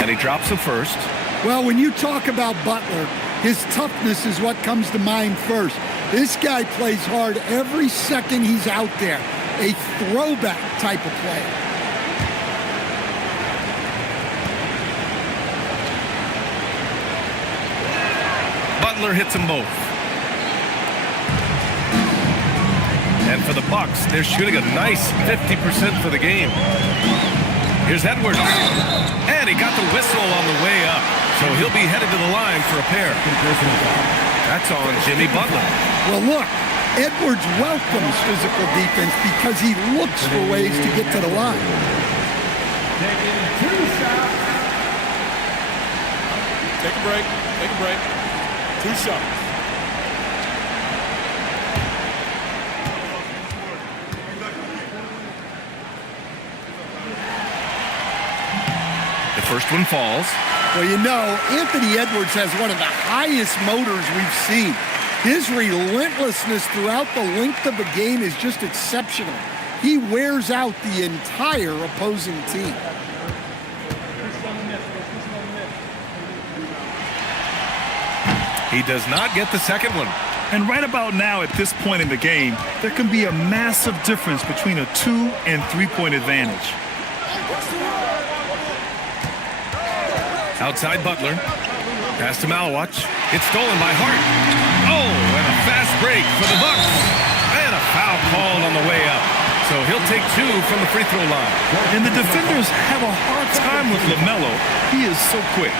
And he drops the first. Well, when you talk about Butler, his toughness is what comes to mind first. This guy plays hard every second he's out there. A throwback type of player. Butler hits them both. And for the Bucks, they're shooting a nice 50% for the game. Here's Edwards. And he got the whistle on the way up. So he'll be headed to the line for a pair. That's on Jimmy Butler. Well, look, Edwards welcomes physical defense because he looks for ways to get to the line. Taking 2 shots. Take a break. Take a break. 2 shots. The first one falls. Well, you know, Anthony Edwards has one of the highest motors we've seen. His relentlessness throughout the length of a game is just exceptional. He wears out the entire opposing team. He does not get the second one. And right about now, at this point in the game, there can be a massive difference between a 2- and 3-point advantage. Outside Butler. Pass to Malawach. It's stolen by Hart. Oh, and a fast break for the Bucks. And a foul called on the way up. So he'll take 2 from the free throw line. And the defenders have a hard time with LaMelo. He is so quick.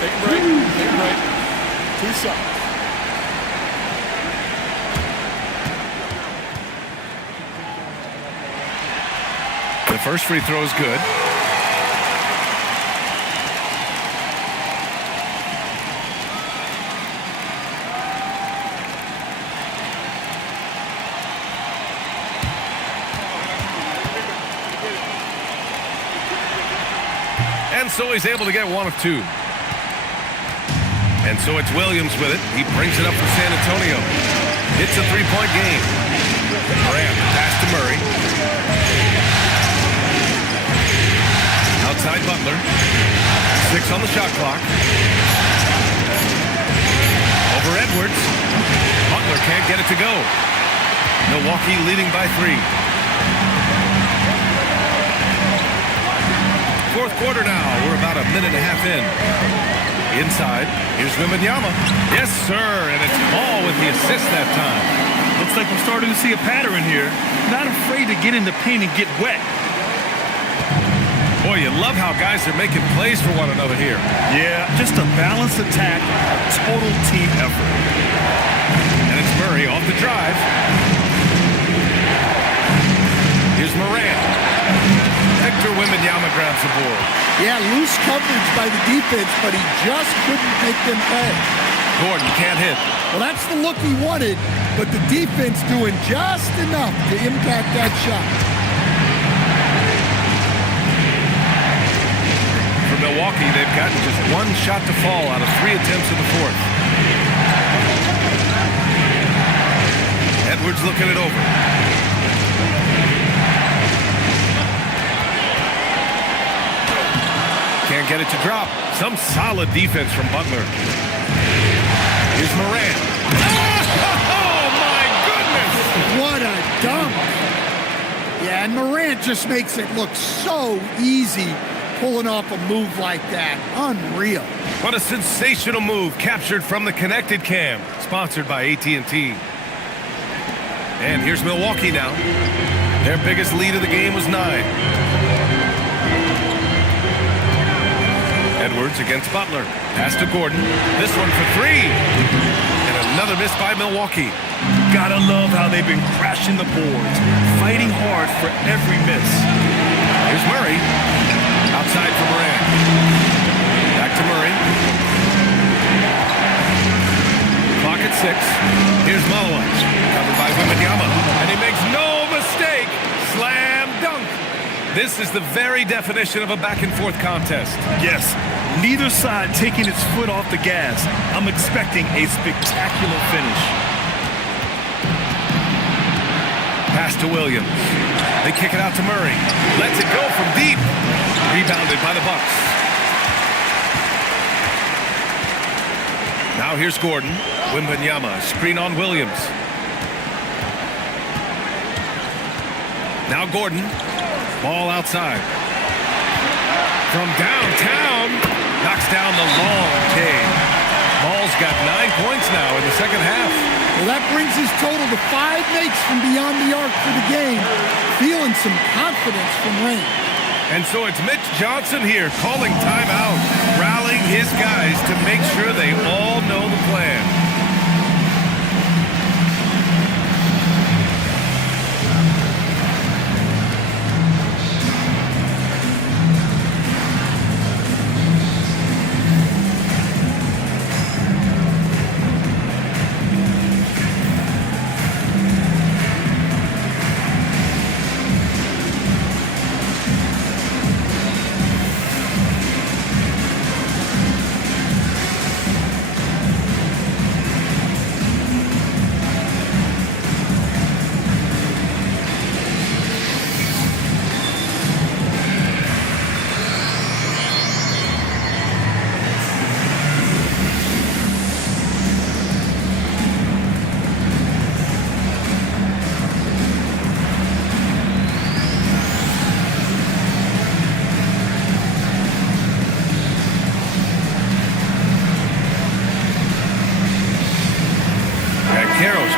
Take a break. Take a break. 2 shots. The first free throw is good. And so he's able to get 1 of 2. And so it's Williams with it. He brings it up for San Antonio. It's a 3-point game. Grant, pass to Murray. Outside Butler. 6 on the shot clock. Over Edwards. Butler can't get it to go. Milwaukee leading by 3. Fourth quarter now. We're about a minute and a half in. Inside, here's Wembanyama. Yes, sir, and it's Hall with the assist that time. Looks like we're starting to see a pattern here. Not afraid to get in the paint and get wet. Boy, you love how guys are making plays for one another here. Yeah, just a balanced attack, a total team effort. And it's Murray off the drive. Here's Morant. Victor Wembanyama grabs the board. Yeah, loose coverage by the defense, but he just couldn't make them pay. Gordon can't hit. Well, that's the look he wanted, but the defense doing just enough to impact that shot. For Milwaukee, they've gotten just one shot to fall out of 3 attempts in the fourth. Edwards looking it over. Can't get it to drop. Some solid defense from Butler. Here's Morant. Oh, my goodness! What a dunk. Yeah, and Morant just makes it look so easy pulling off a move like that. Unreal. What a sensational move captured from the connected cam. Sponsored by AT&T. And here's Milwaukee now. Their biggest lead of the game was 9. Edwards against Butler. Pass to Gordon. This one for 3. And another miss by Milwaukee. Gotta love how they've been crashing the boards, fighting hard for every miss. Here's Murray. Outside for Morant. Back to Murray. Clock at 6. Here's Malowitz. Covered by Wembanyama. And he makes no mistake. Slam dunk. This is the very definition of a back-and-forth contest. Yes, neither side taking its foot off the gas. I'm expecting a spectacular finish. Pass to Williams. They kick it out to Murray. Lets it go from deep. Rebounded by the Bucks. Now here's Gordon. Wembanyama, screen on Williams. Now Gordon. Ball outside. From downtown, knocks down the long K. Ball's got 9 points now in the second half. Well, that brings his total to 5 makes from beyond the arc for the game. Feeling some confidence from Rain. And so it's Mitch Johnson here calling timeout, rallying his guys to make sure they all know the plan.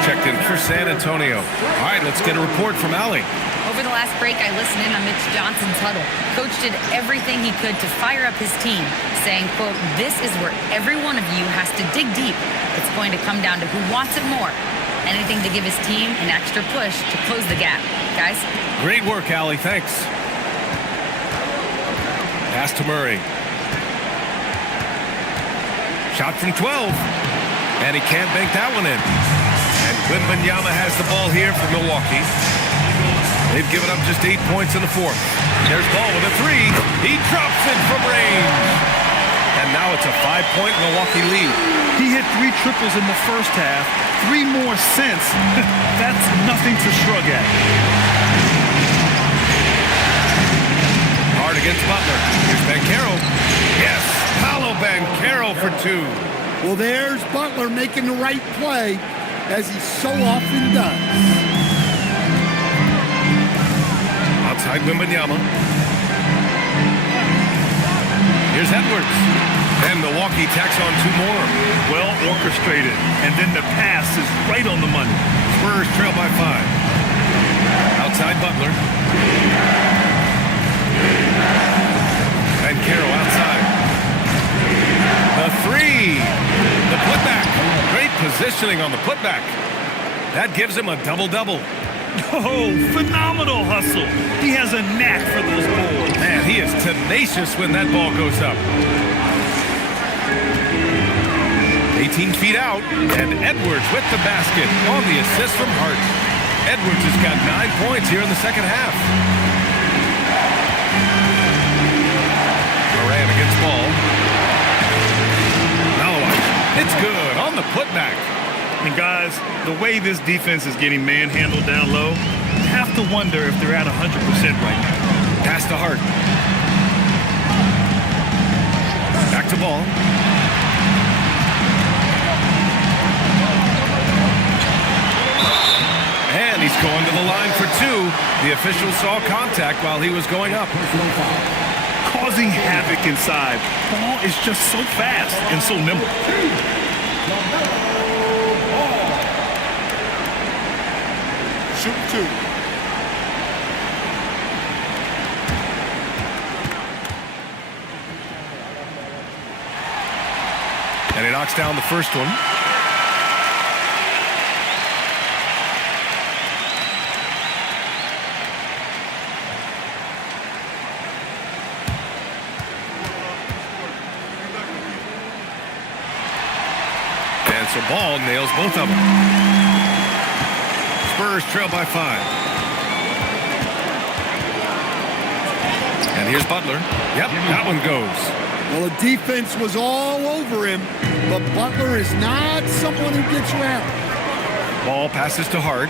Checked in for San Antonio. All right, let's get a report from Allie. Over the last break, I listened in on Mitch Johnson's huddle. Coach did everything he could to fire up his team, saying, quote, "This is where every one of you has to dig deep. It's going to come down to who wants it more. Anything to give his team an extra push to close the gap." Guys? Great work, Allie. Thanks. Pass to Murray. Shot from 12. And he can't bank that one in. And Wembanyama has the ball here for Milwaukee. They've given up just 8 points in the fourth. There's Ball with a 3. He drops it from range. And now it's a 5-point Milwaukee lead. He hit 3 triples in the first half, 3 more since. That's nothing to shrug at. Hard against Butler. Here's Banchero. Yes, Paolo Banchero for 2. Well, there's Butler making the right play, as he so often does. Outside Wembanyama. Here's Edwards. And Milwaukee Milwaukee tacks on 2 more. Well orchestrated, and then the pass is right on the money. Spurs trail by 5. Outside Butler. And Carroll outside. The 3. The putback. Great positioning on the putback. That gives him a double-double. Oh, phenomenal hustle. He has a knack for those balls. Man, he is tenacious when that ball goes up. 18 feet out, and Edwards with the basket on the assist from Hart. Edwards has got 9 points here in the second half. Moran against ball. Malawai. It's good on the putback. And guys, the way this defense is getting manhandled down low, you have to wonder if they're at 100% right now. Pass to Hart. Back to ball. And he's going to the line for 2. The official saw contact while he was going up. Causing havoc inside. Ball is just so fast and so nimble. Shoot 2. And he knocks down the first one. And so Ball nails both of them. Spurs trail by 5. And here's Butler. Yep, that one goes. Well, the defense was all over him, but Butler is not someone who gets around. Ball passes to Hart.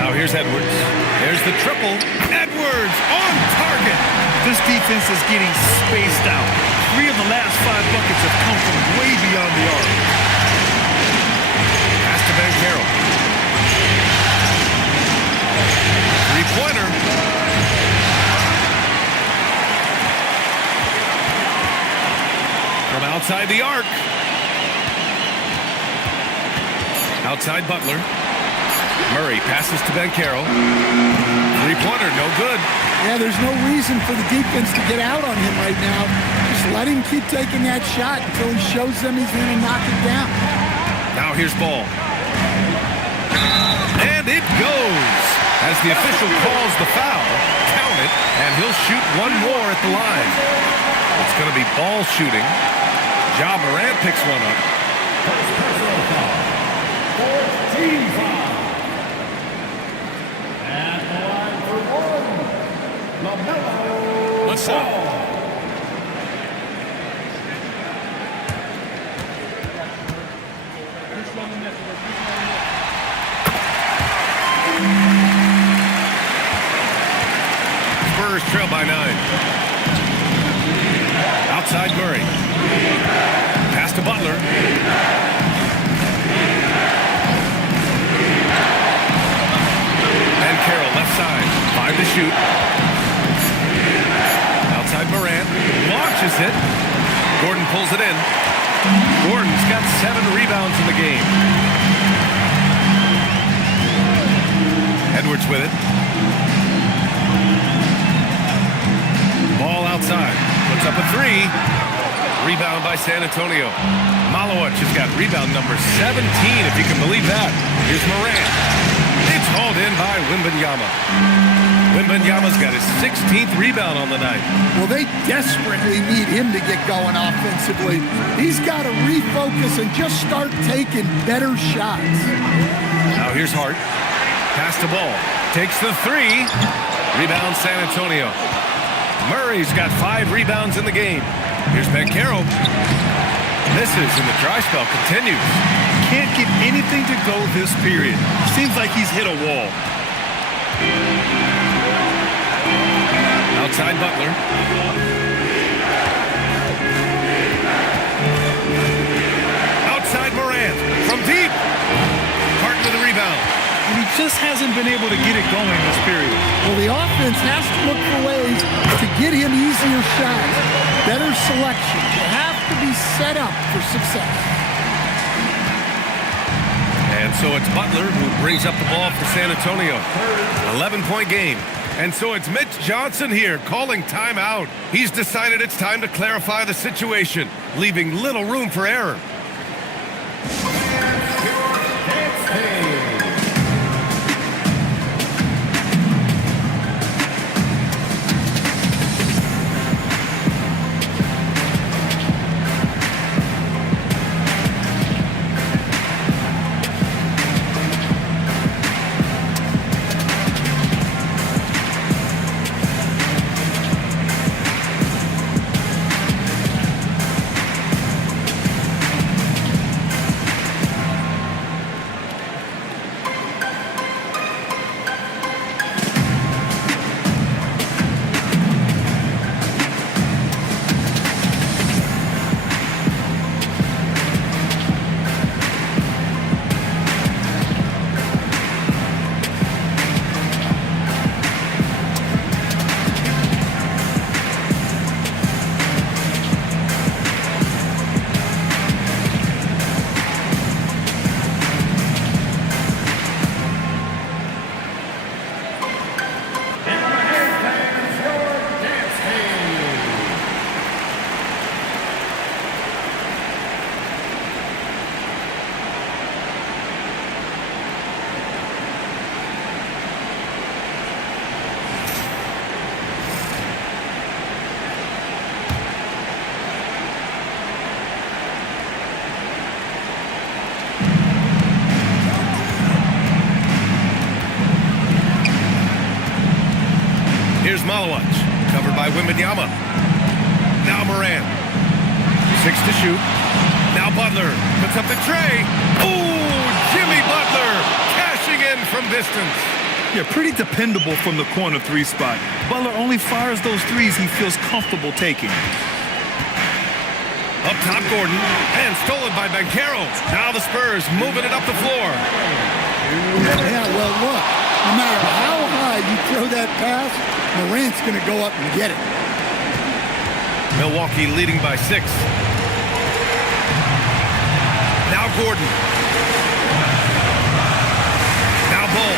Now here's Edwards. There's the triple. Edwards on target. This defense is getting spaced out. 3 of the last 5 buckets have come from way beyond the arc. Pass to Ben Carroll. 3-pointer. From outside the arc. Outside Butler. Murray passes to Ben Carroll. 3-pointer, no good. Yeah, there's no reason for the defense to get out on him right now. Just let him keep taking that shot until he shows them he's going to knock it down. Now here's Ball. And it goes. As the official calls the foul, count it, and he'll shoot 1 more at the line. It's going to be Ball shooting. Ja Morant picks one up. First personal foul. 14 foul. At the line for 1. LaMelo. Let's go. Spurs trail by 9. Outside Murray. Pass to Butler. And Carroll left side. 5 to shoot. Outside Morant. Launches it. Gordon pulls it in. Gordon's got 7 rebounds in the game. Edwards with it. Ball outside. Puts up a 3. Rebound by San Antonio. Malawich has got rebound number 17, if you can believe that. Here's Morant. It's hauled in by Wembanyama. Wembanyama's got his 16th rebound on the night. Well, they desperately need him to get going offensively. He's got to refocus and just start taking better shots. Now here's Hart. Pass to Ball. Takes the 3. Rebound San Antonio. Murray's got 5 rebounds in the game. Here's Ben Carroll. Misses and the dry spell continues. Can't get anything to go this period. Seems like he's hit a wall. Outside Butler. Outside Morant. From deep. Hart with the rebound. And he just hasn't been able to get it going this period. Well, the offense has to look for ways to get him easier shots. better selections. You have to be set up for success. And so it's Butler who brings up the ball for San Antonio. 11-point game. And so it's Mitch Johnson here calling timeout. He's decided it's time to clarify the situation, leaving little room for error. Here's Malawach, covered by Wembanyama. Now Moran. 6 to shoot. Now Butler puts up the tray. Ooh, Jimmy Butler cashing in from distance. Yeah, pretty dependable from the corner 3 spot. Butler only fires those threes he feels comfortable taking. Up top, Gordon, and stolen by Banchero. Now the Spurs moving it up the floor. Yeah, well, look, no matter how high you throw that pass, Morant's going to go up and get it. Milwaukee leading by 6. Now Gordon. Now Ball.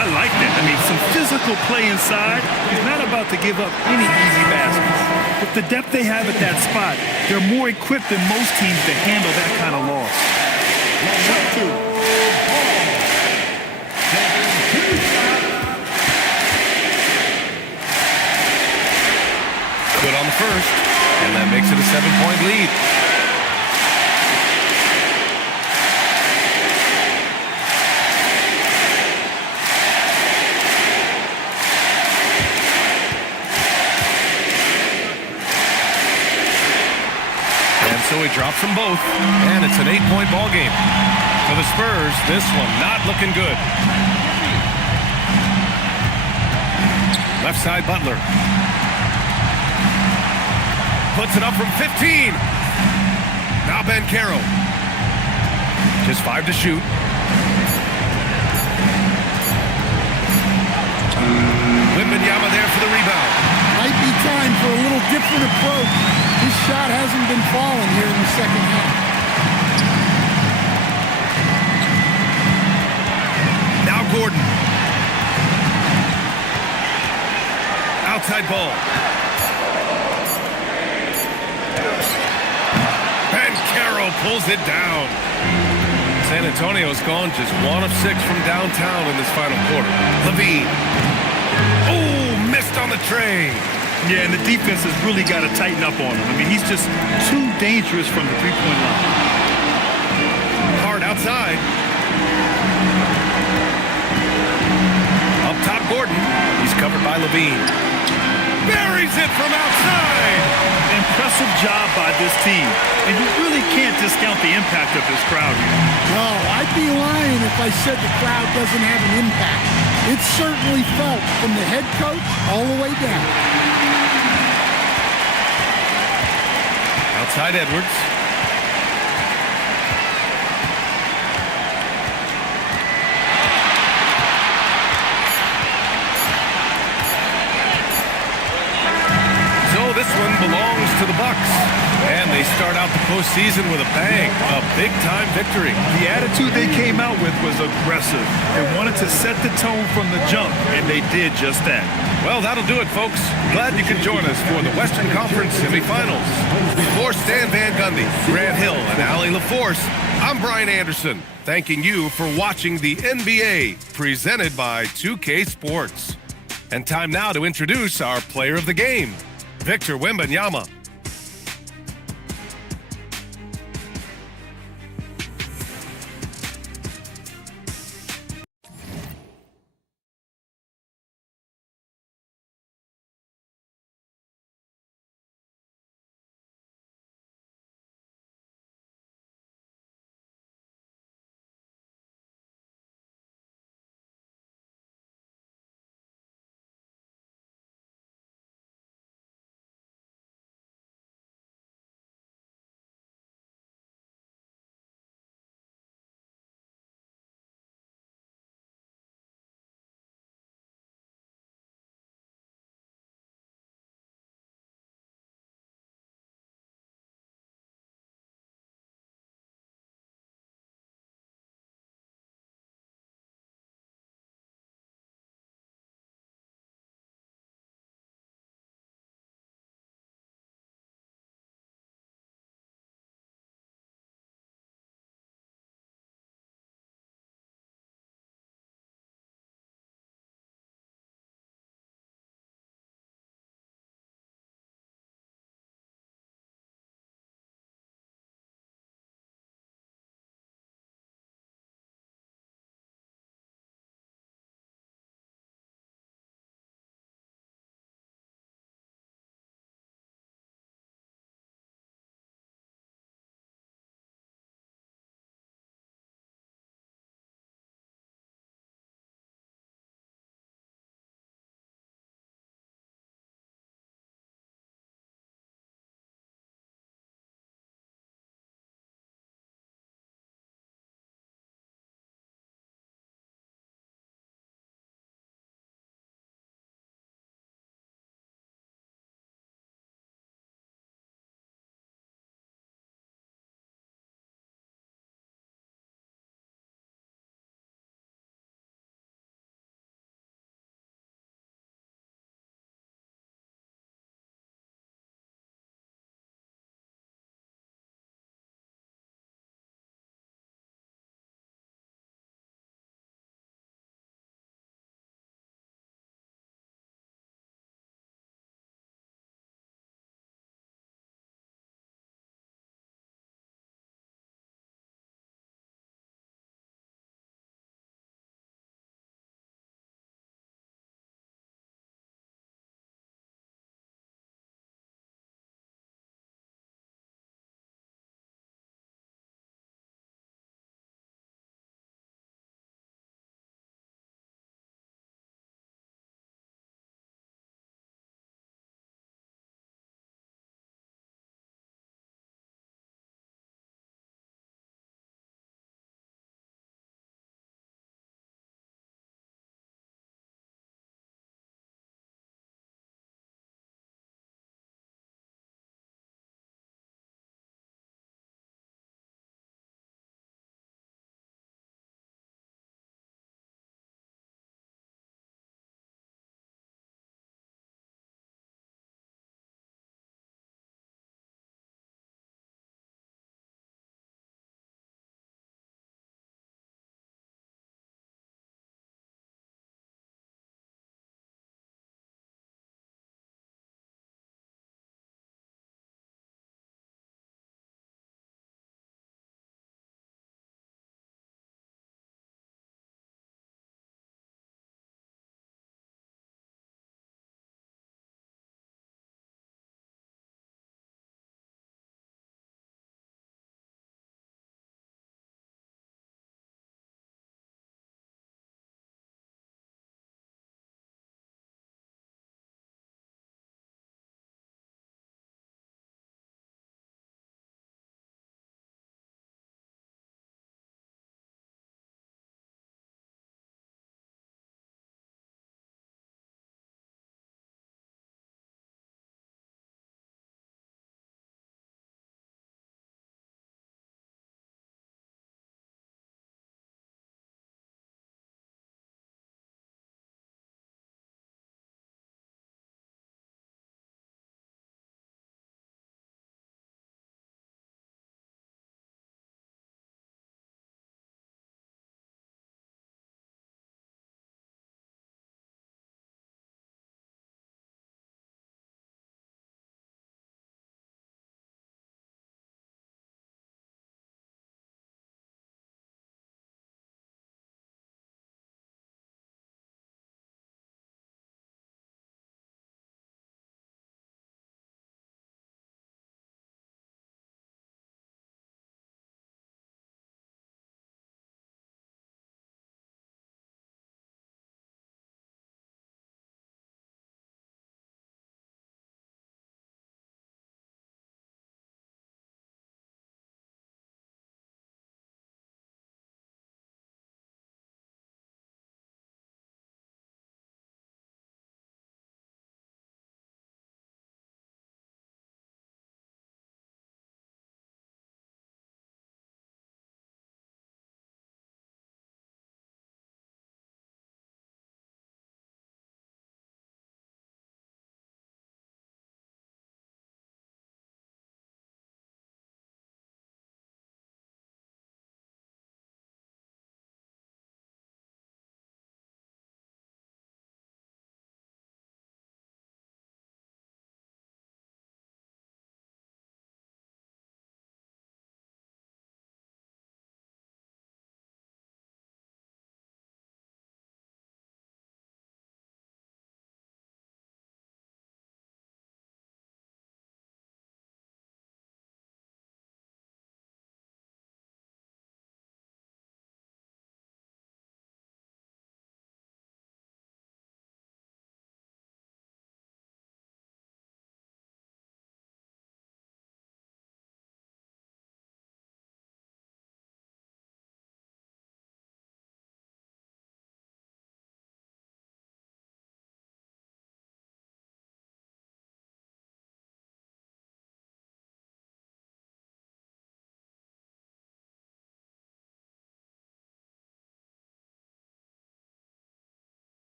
I like that. I mean, some physical play inside. He's not about to give up any easy baskets. With the depth they have at that spot, they're more equipped than most teams to handle that kind of loss. Good on the first, and that makes it a 7-point lead. And so he drops them both, and it's an 8-point ball game. For the Spurs, this one not looking good. Left side, Butler. Puts it up from 15. Now Banchero. Just 5 to shoot. Wembanyama there for the rebound. Might be time for a little different approach. His shot hasn't been falling here in the second half. Now Gordon. Outside ball. Banchero pulls it down. San Antonio's gone just 1 of 6 from downtown in this final quarter. Levine. Oh, missed on the tray. Yeah, and the defense has really got to tighten up on him. I mean, he's just too dangerous from the three-point line. Hard outside. Up top, Gordon. He's covered by Levine. Buries it from outside. Impressive job by this team. And you really can't discount the impact of this crowd here. No, I'd be lying if I said the crowd doesn't have an impact. It's certainly felt from the head coach all the way down. Outside Edwards. one belongs to the Bucks, and they start out the postseason with a bang, a big-time victory. The attitude they came out with was aggressive. They wanted to set the tone from the jump, and they did just that. Well, that'll do it, folks. Glad you could join us for the Western Conference semifinals. For Stan Van Gundy, Grant Hill, and Allie LaForce, I'm Brian Anderson, thanking you for watching the NBA, presented by 2K Sports. And time now to introduce our player of the game, Victor Wembanyama.